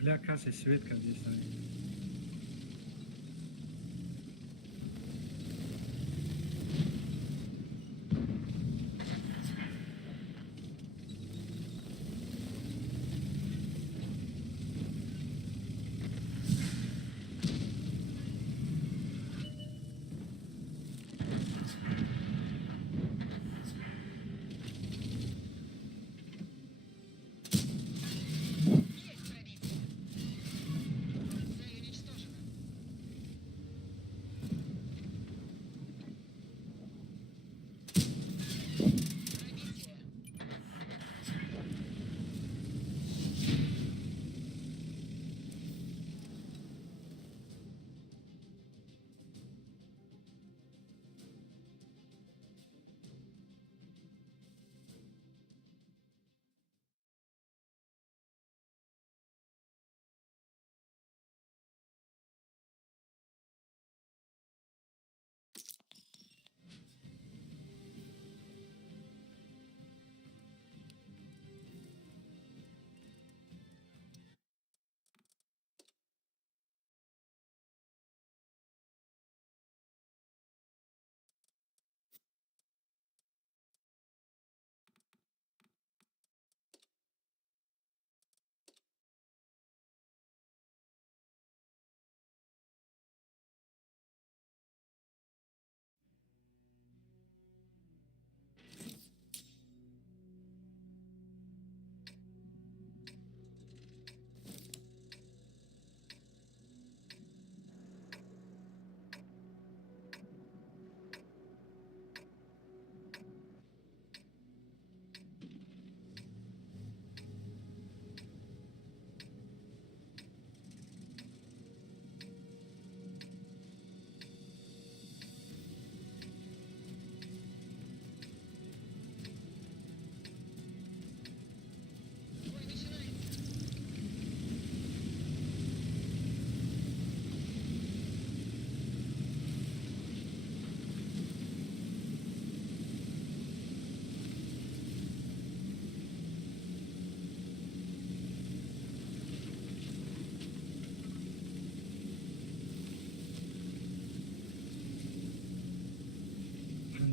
Бля, кассе Светка здесь стоит.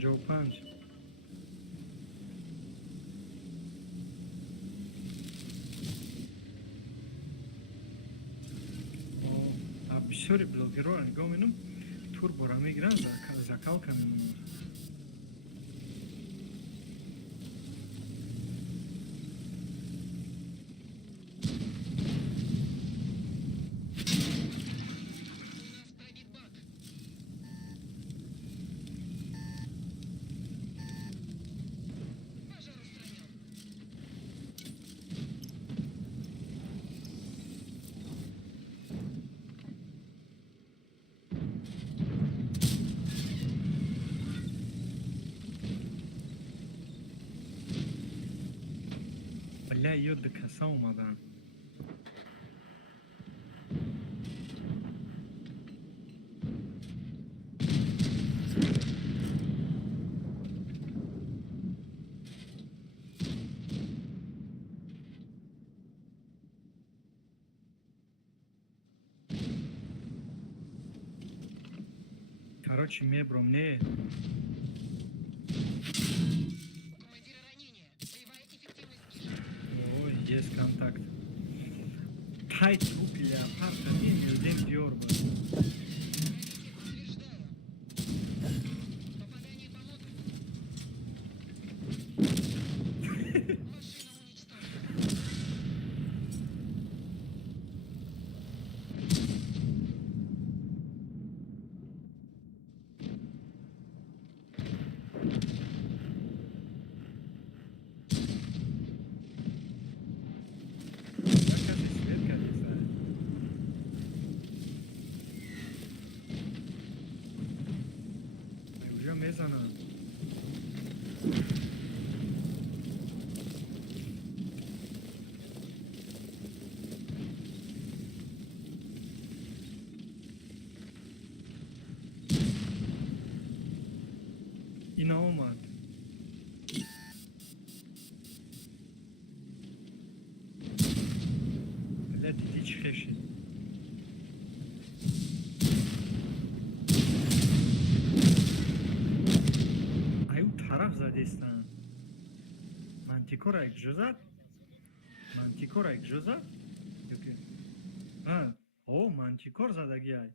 Joe Punch. А бисёри блогерҳо нигоҳ менам турбора мегиранд закалка мемонанд. Бля, ёд каса омаданд. Короче, мебром не. Ой, есть контакт. Тай труп леопарда не милдем дёрба. میزنم. اینا اومد. ملت دیدی چی خشید. ایو طرف زدیستن. منتیکور ایک جزد؟ منتیکور ایک جزد؟ یکی ها او منتیکور زدگی ای.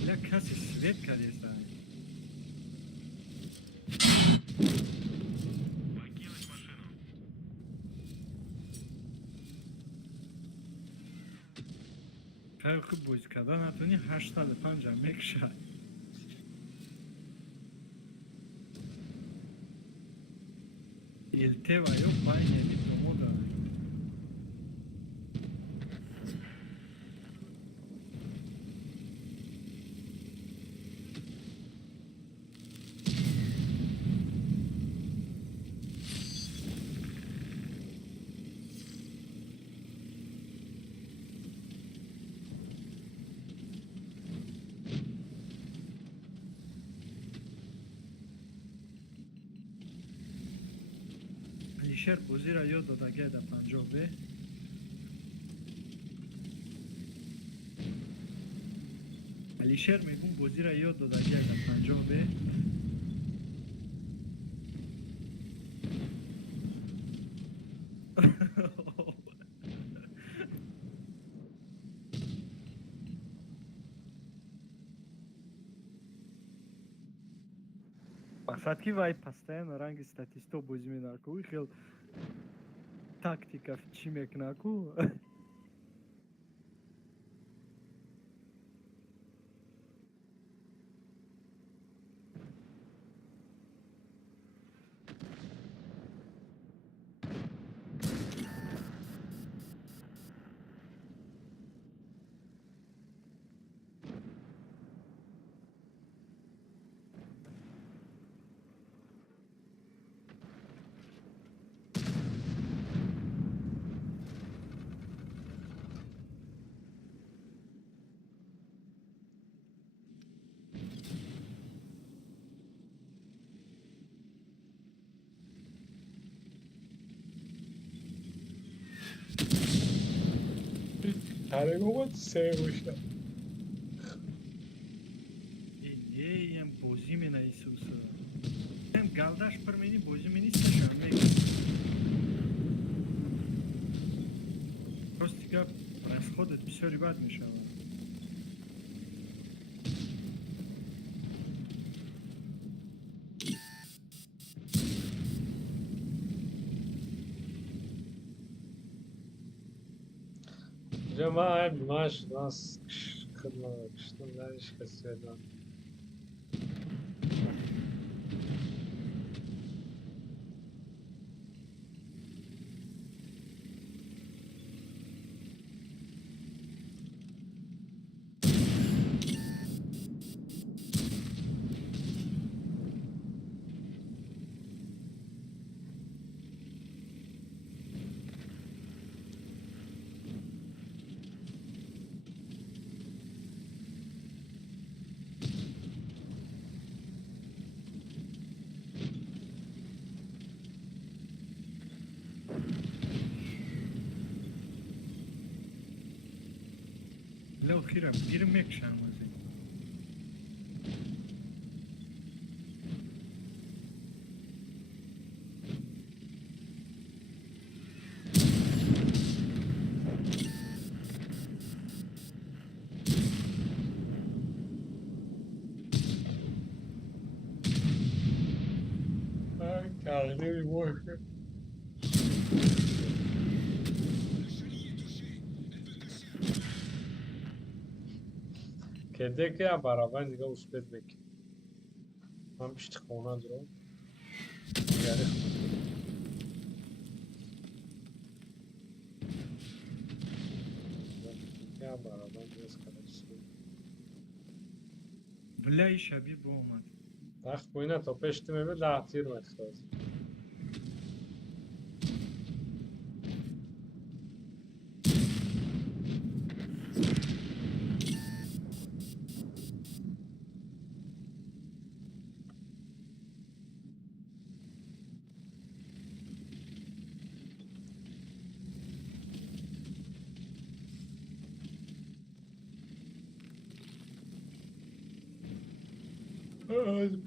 ملت کسی سویت کردیستن. خیلی خوب بوز کردن نتونی 85 هم میکشه. Il teva io bagno di promoda. Alişer bozir ayo dodage da panjobe. Alişer megun bozir ayo dodage da panjobe. Мақсад ки вай постоянно ранги статисто бозӣ менаку хел тактика чӣ мекунаку. آره بابا سه باشم ем бозӣ менаисуса. Ем галдаш пир мени бозӣ мениста шамек. Прости гап расходат бисёри бад мешавад. اینجا من هم بیمار شدم از خدمت کشتم درش کسی بدم لو خیرم گیر مکشم از این. کارنی بیمار کده که برابر دیگه اسپید بکن من پیشت خونه درو دیگری خونه که برابر دیگه کنه بلای شبیه با اومد. وقت بوینه تا پشت میبید لحظیر مخواست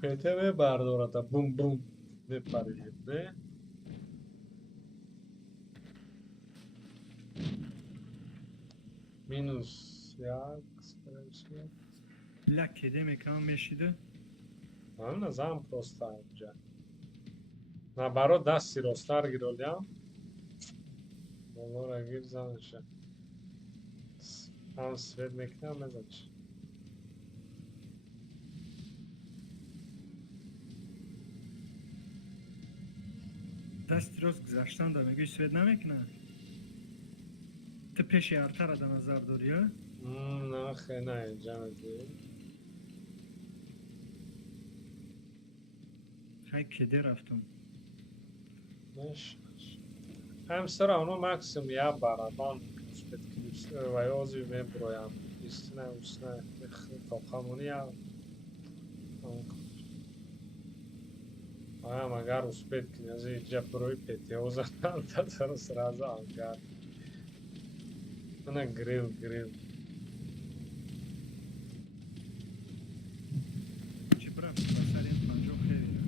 پته بردارد بوم بوم بپرید نه مینوس یک سپرنشیت بلا کده میکنم میشیده. من نظرم پروستا اینجا نه برا دستی راستر گیرولیم بابا را گیر زنشه هم سوید میکنم نزنش دست راست گذاشتن دا میگوی سوید نمیکنه. تو پیش ارتر را در نظر داری ها؟ نه خیلی نه اینجا نگیر خیلی کده رفتم. نش هم سر اونو مکسیم یا برابان سپید کلیپس و یازی می برویم ایستنه اوستنه تا خمونی هم آیا مگر سپید کنی از اینجا بروی پیتی ها زنم تا در سراز آنگر انا گریل چی برم بسر این پنجو خیلی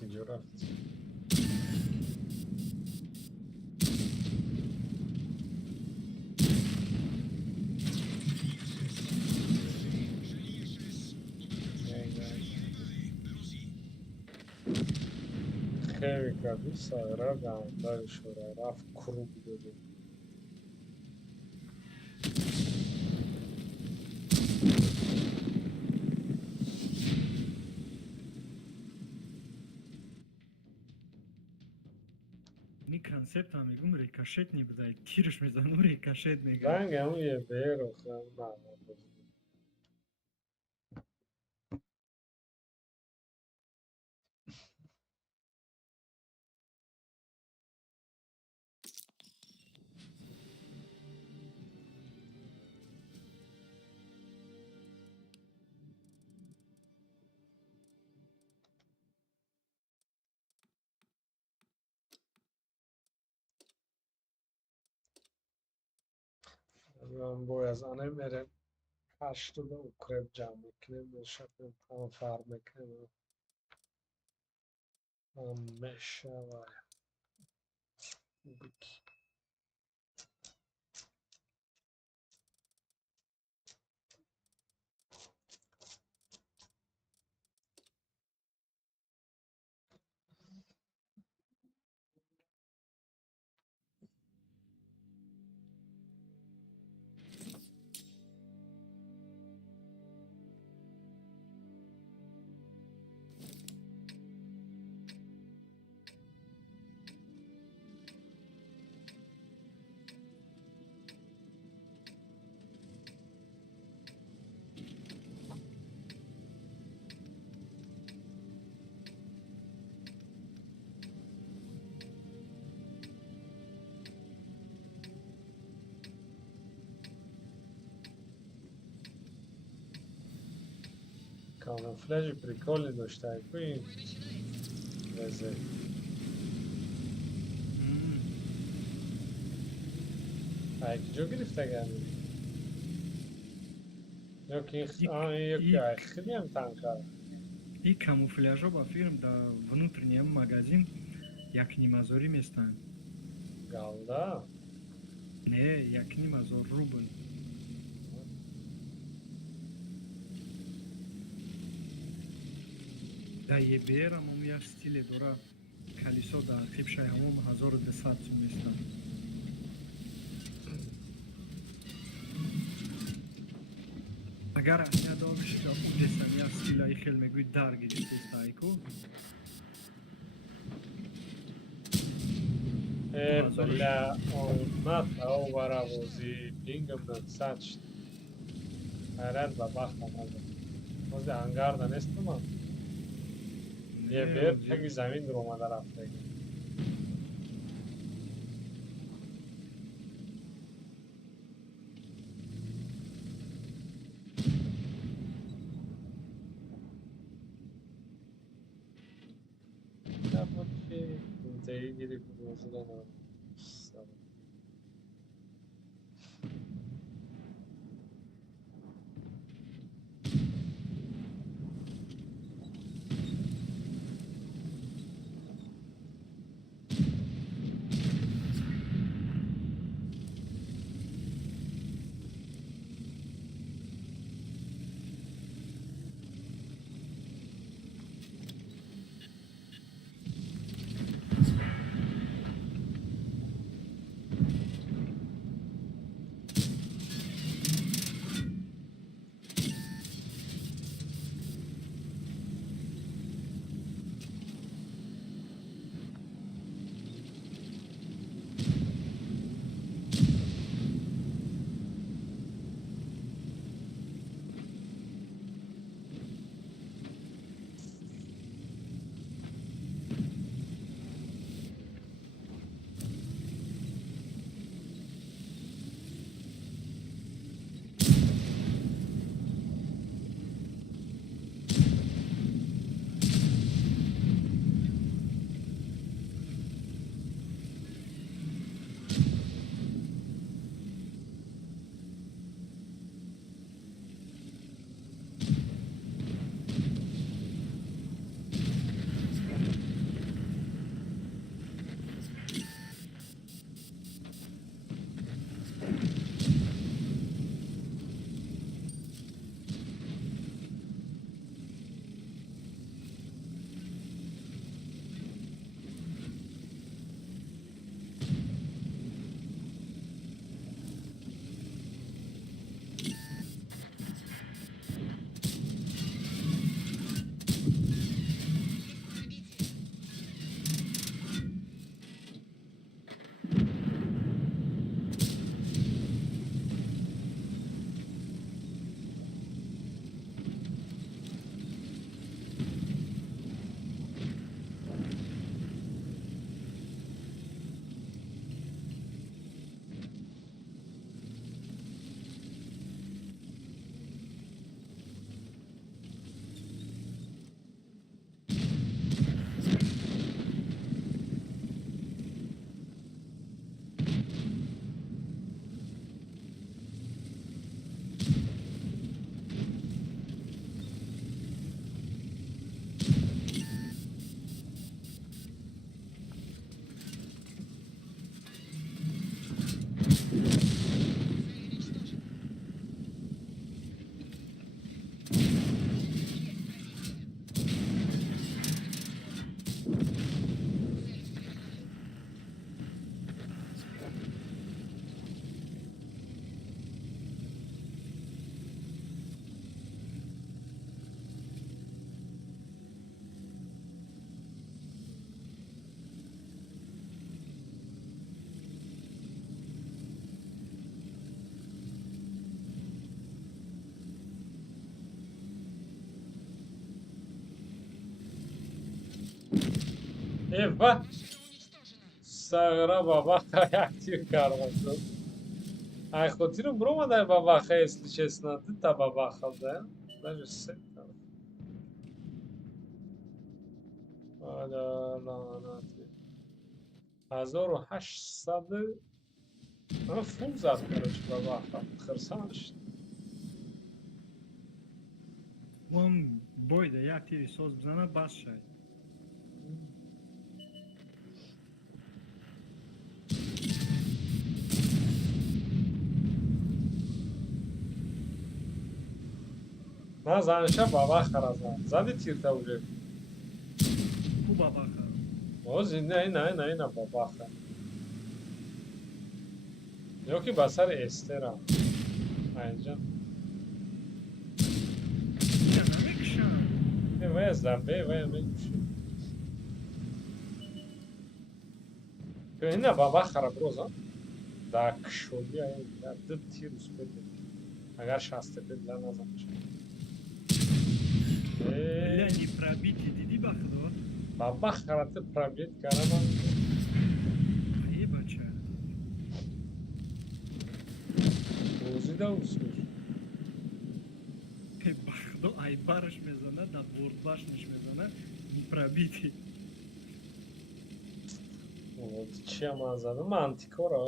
کجا رفت خیلی کردی سایره گمتر شده رفت کرو بوده این کنسپت هم میگم ریکاشت نبوده تیرش میزنم ریکاشت میگم رنگ همون یه بیر و خیلی بوی از آنه میره هشت رو اکرب جمع میکنیم شکل هم فرق میکنیم هم میشه بکی کاموفلاژ پریکولی داشته این رزه هایکی جو گرفته گرمی این خیلی هم تنکار И камуфляжова фирм да внутреннем магазин як нимазори местан. گالده Не, як нимазор рубен. Да ебера мумия стиле дора калисо да хипшай ҳамон 1200 сум местан. Агар ахня дориш да удесамия стилаи хел мегӯи даргиди тестайку. بله اومد او برابوزی پینگم نتساچ حیرت به بخت آمد بازی انگار دانستم هم یه بیر تگی زمین در اومده رفته اینتایی گیری بوزی دانم Eva. Сагра бабаха актив карвашо. Ай хотиру бромадай бабаха, если честно. Ты та бабаха, да? Даже сет. Аля, ланати. 1800. Ну, фул зад, короче, бабаха. Херсанш. Вон бойде, ја ти сос бзана бас шај. Ма заниша бабаха разан. Зади тирта уже. Ку бабаха. Оз ина бабаха. Ёки басар эстера. Айнҷа. Ја намекшам. Вай замбе, вай мекши. Ина бабаха ра броза. Да кшоди ай да д тир успет. Агар шасте пет да назанш. Ля не пробити диди бахдо. Бабаха ра ты пробит карама. Ебача. Узи да услуш. Бахдо ай бараш мезана, да бордбашниш мезана, не пробити. Вот чем я задам антикора.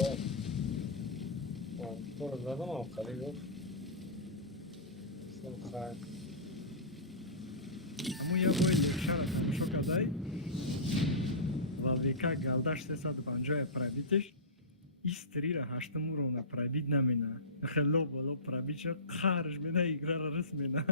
Антикора задам алкали гов. Слухай. Аму я бойде шара шо кадай. Валвика галдаш се сад банджоя пробитиш. Истрира хаштам урона пробит намена. Хелло боло пробича харж мена играра рысмена.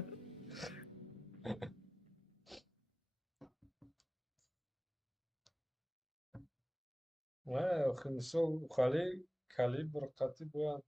Ой, хинсо ухали калибр қатиб боян.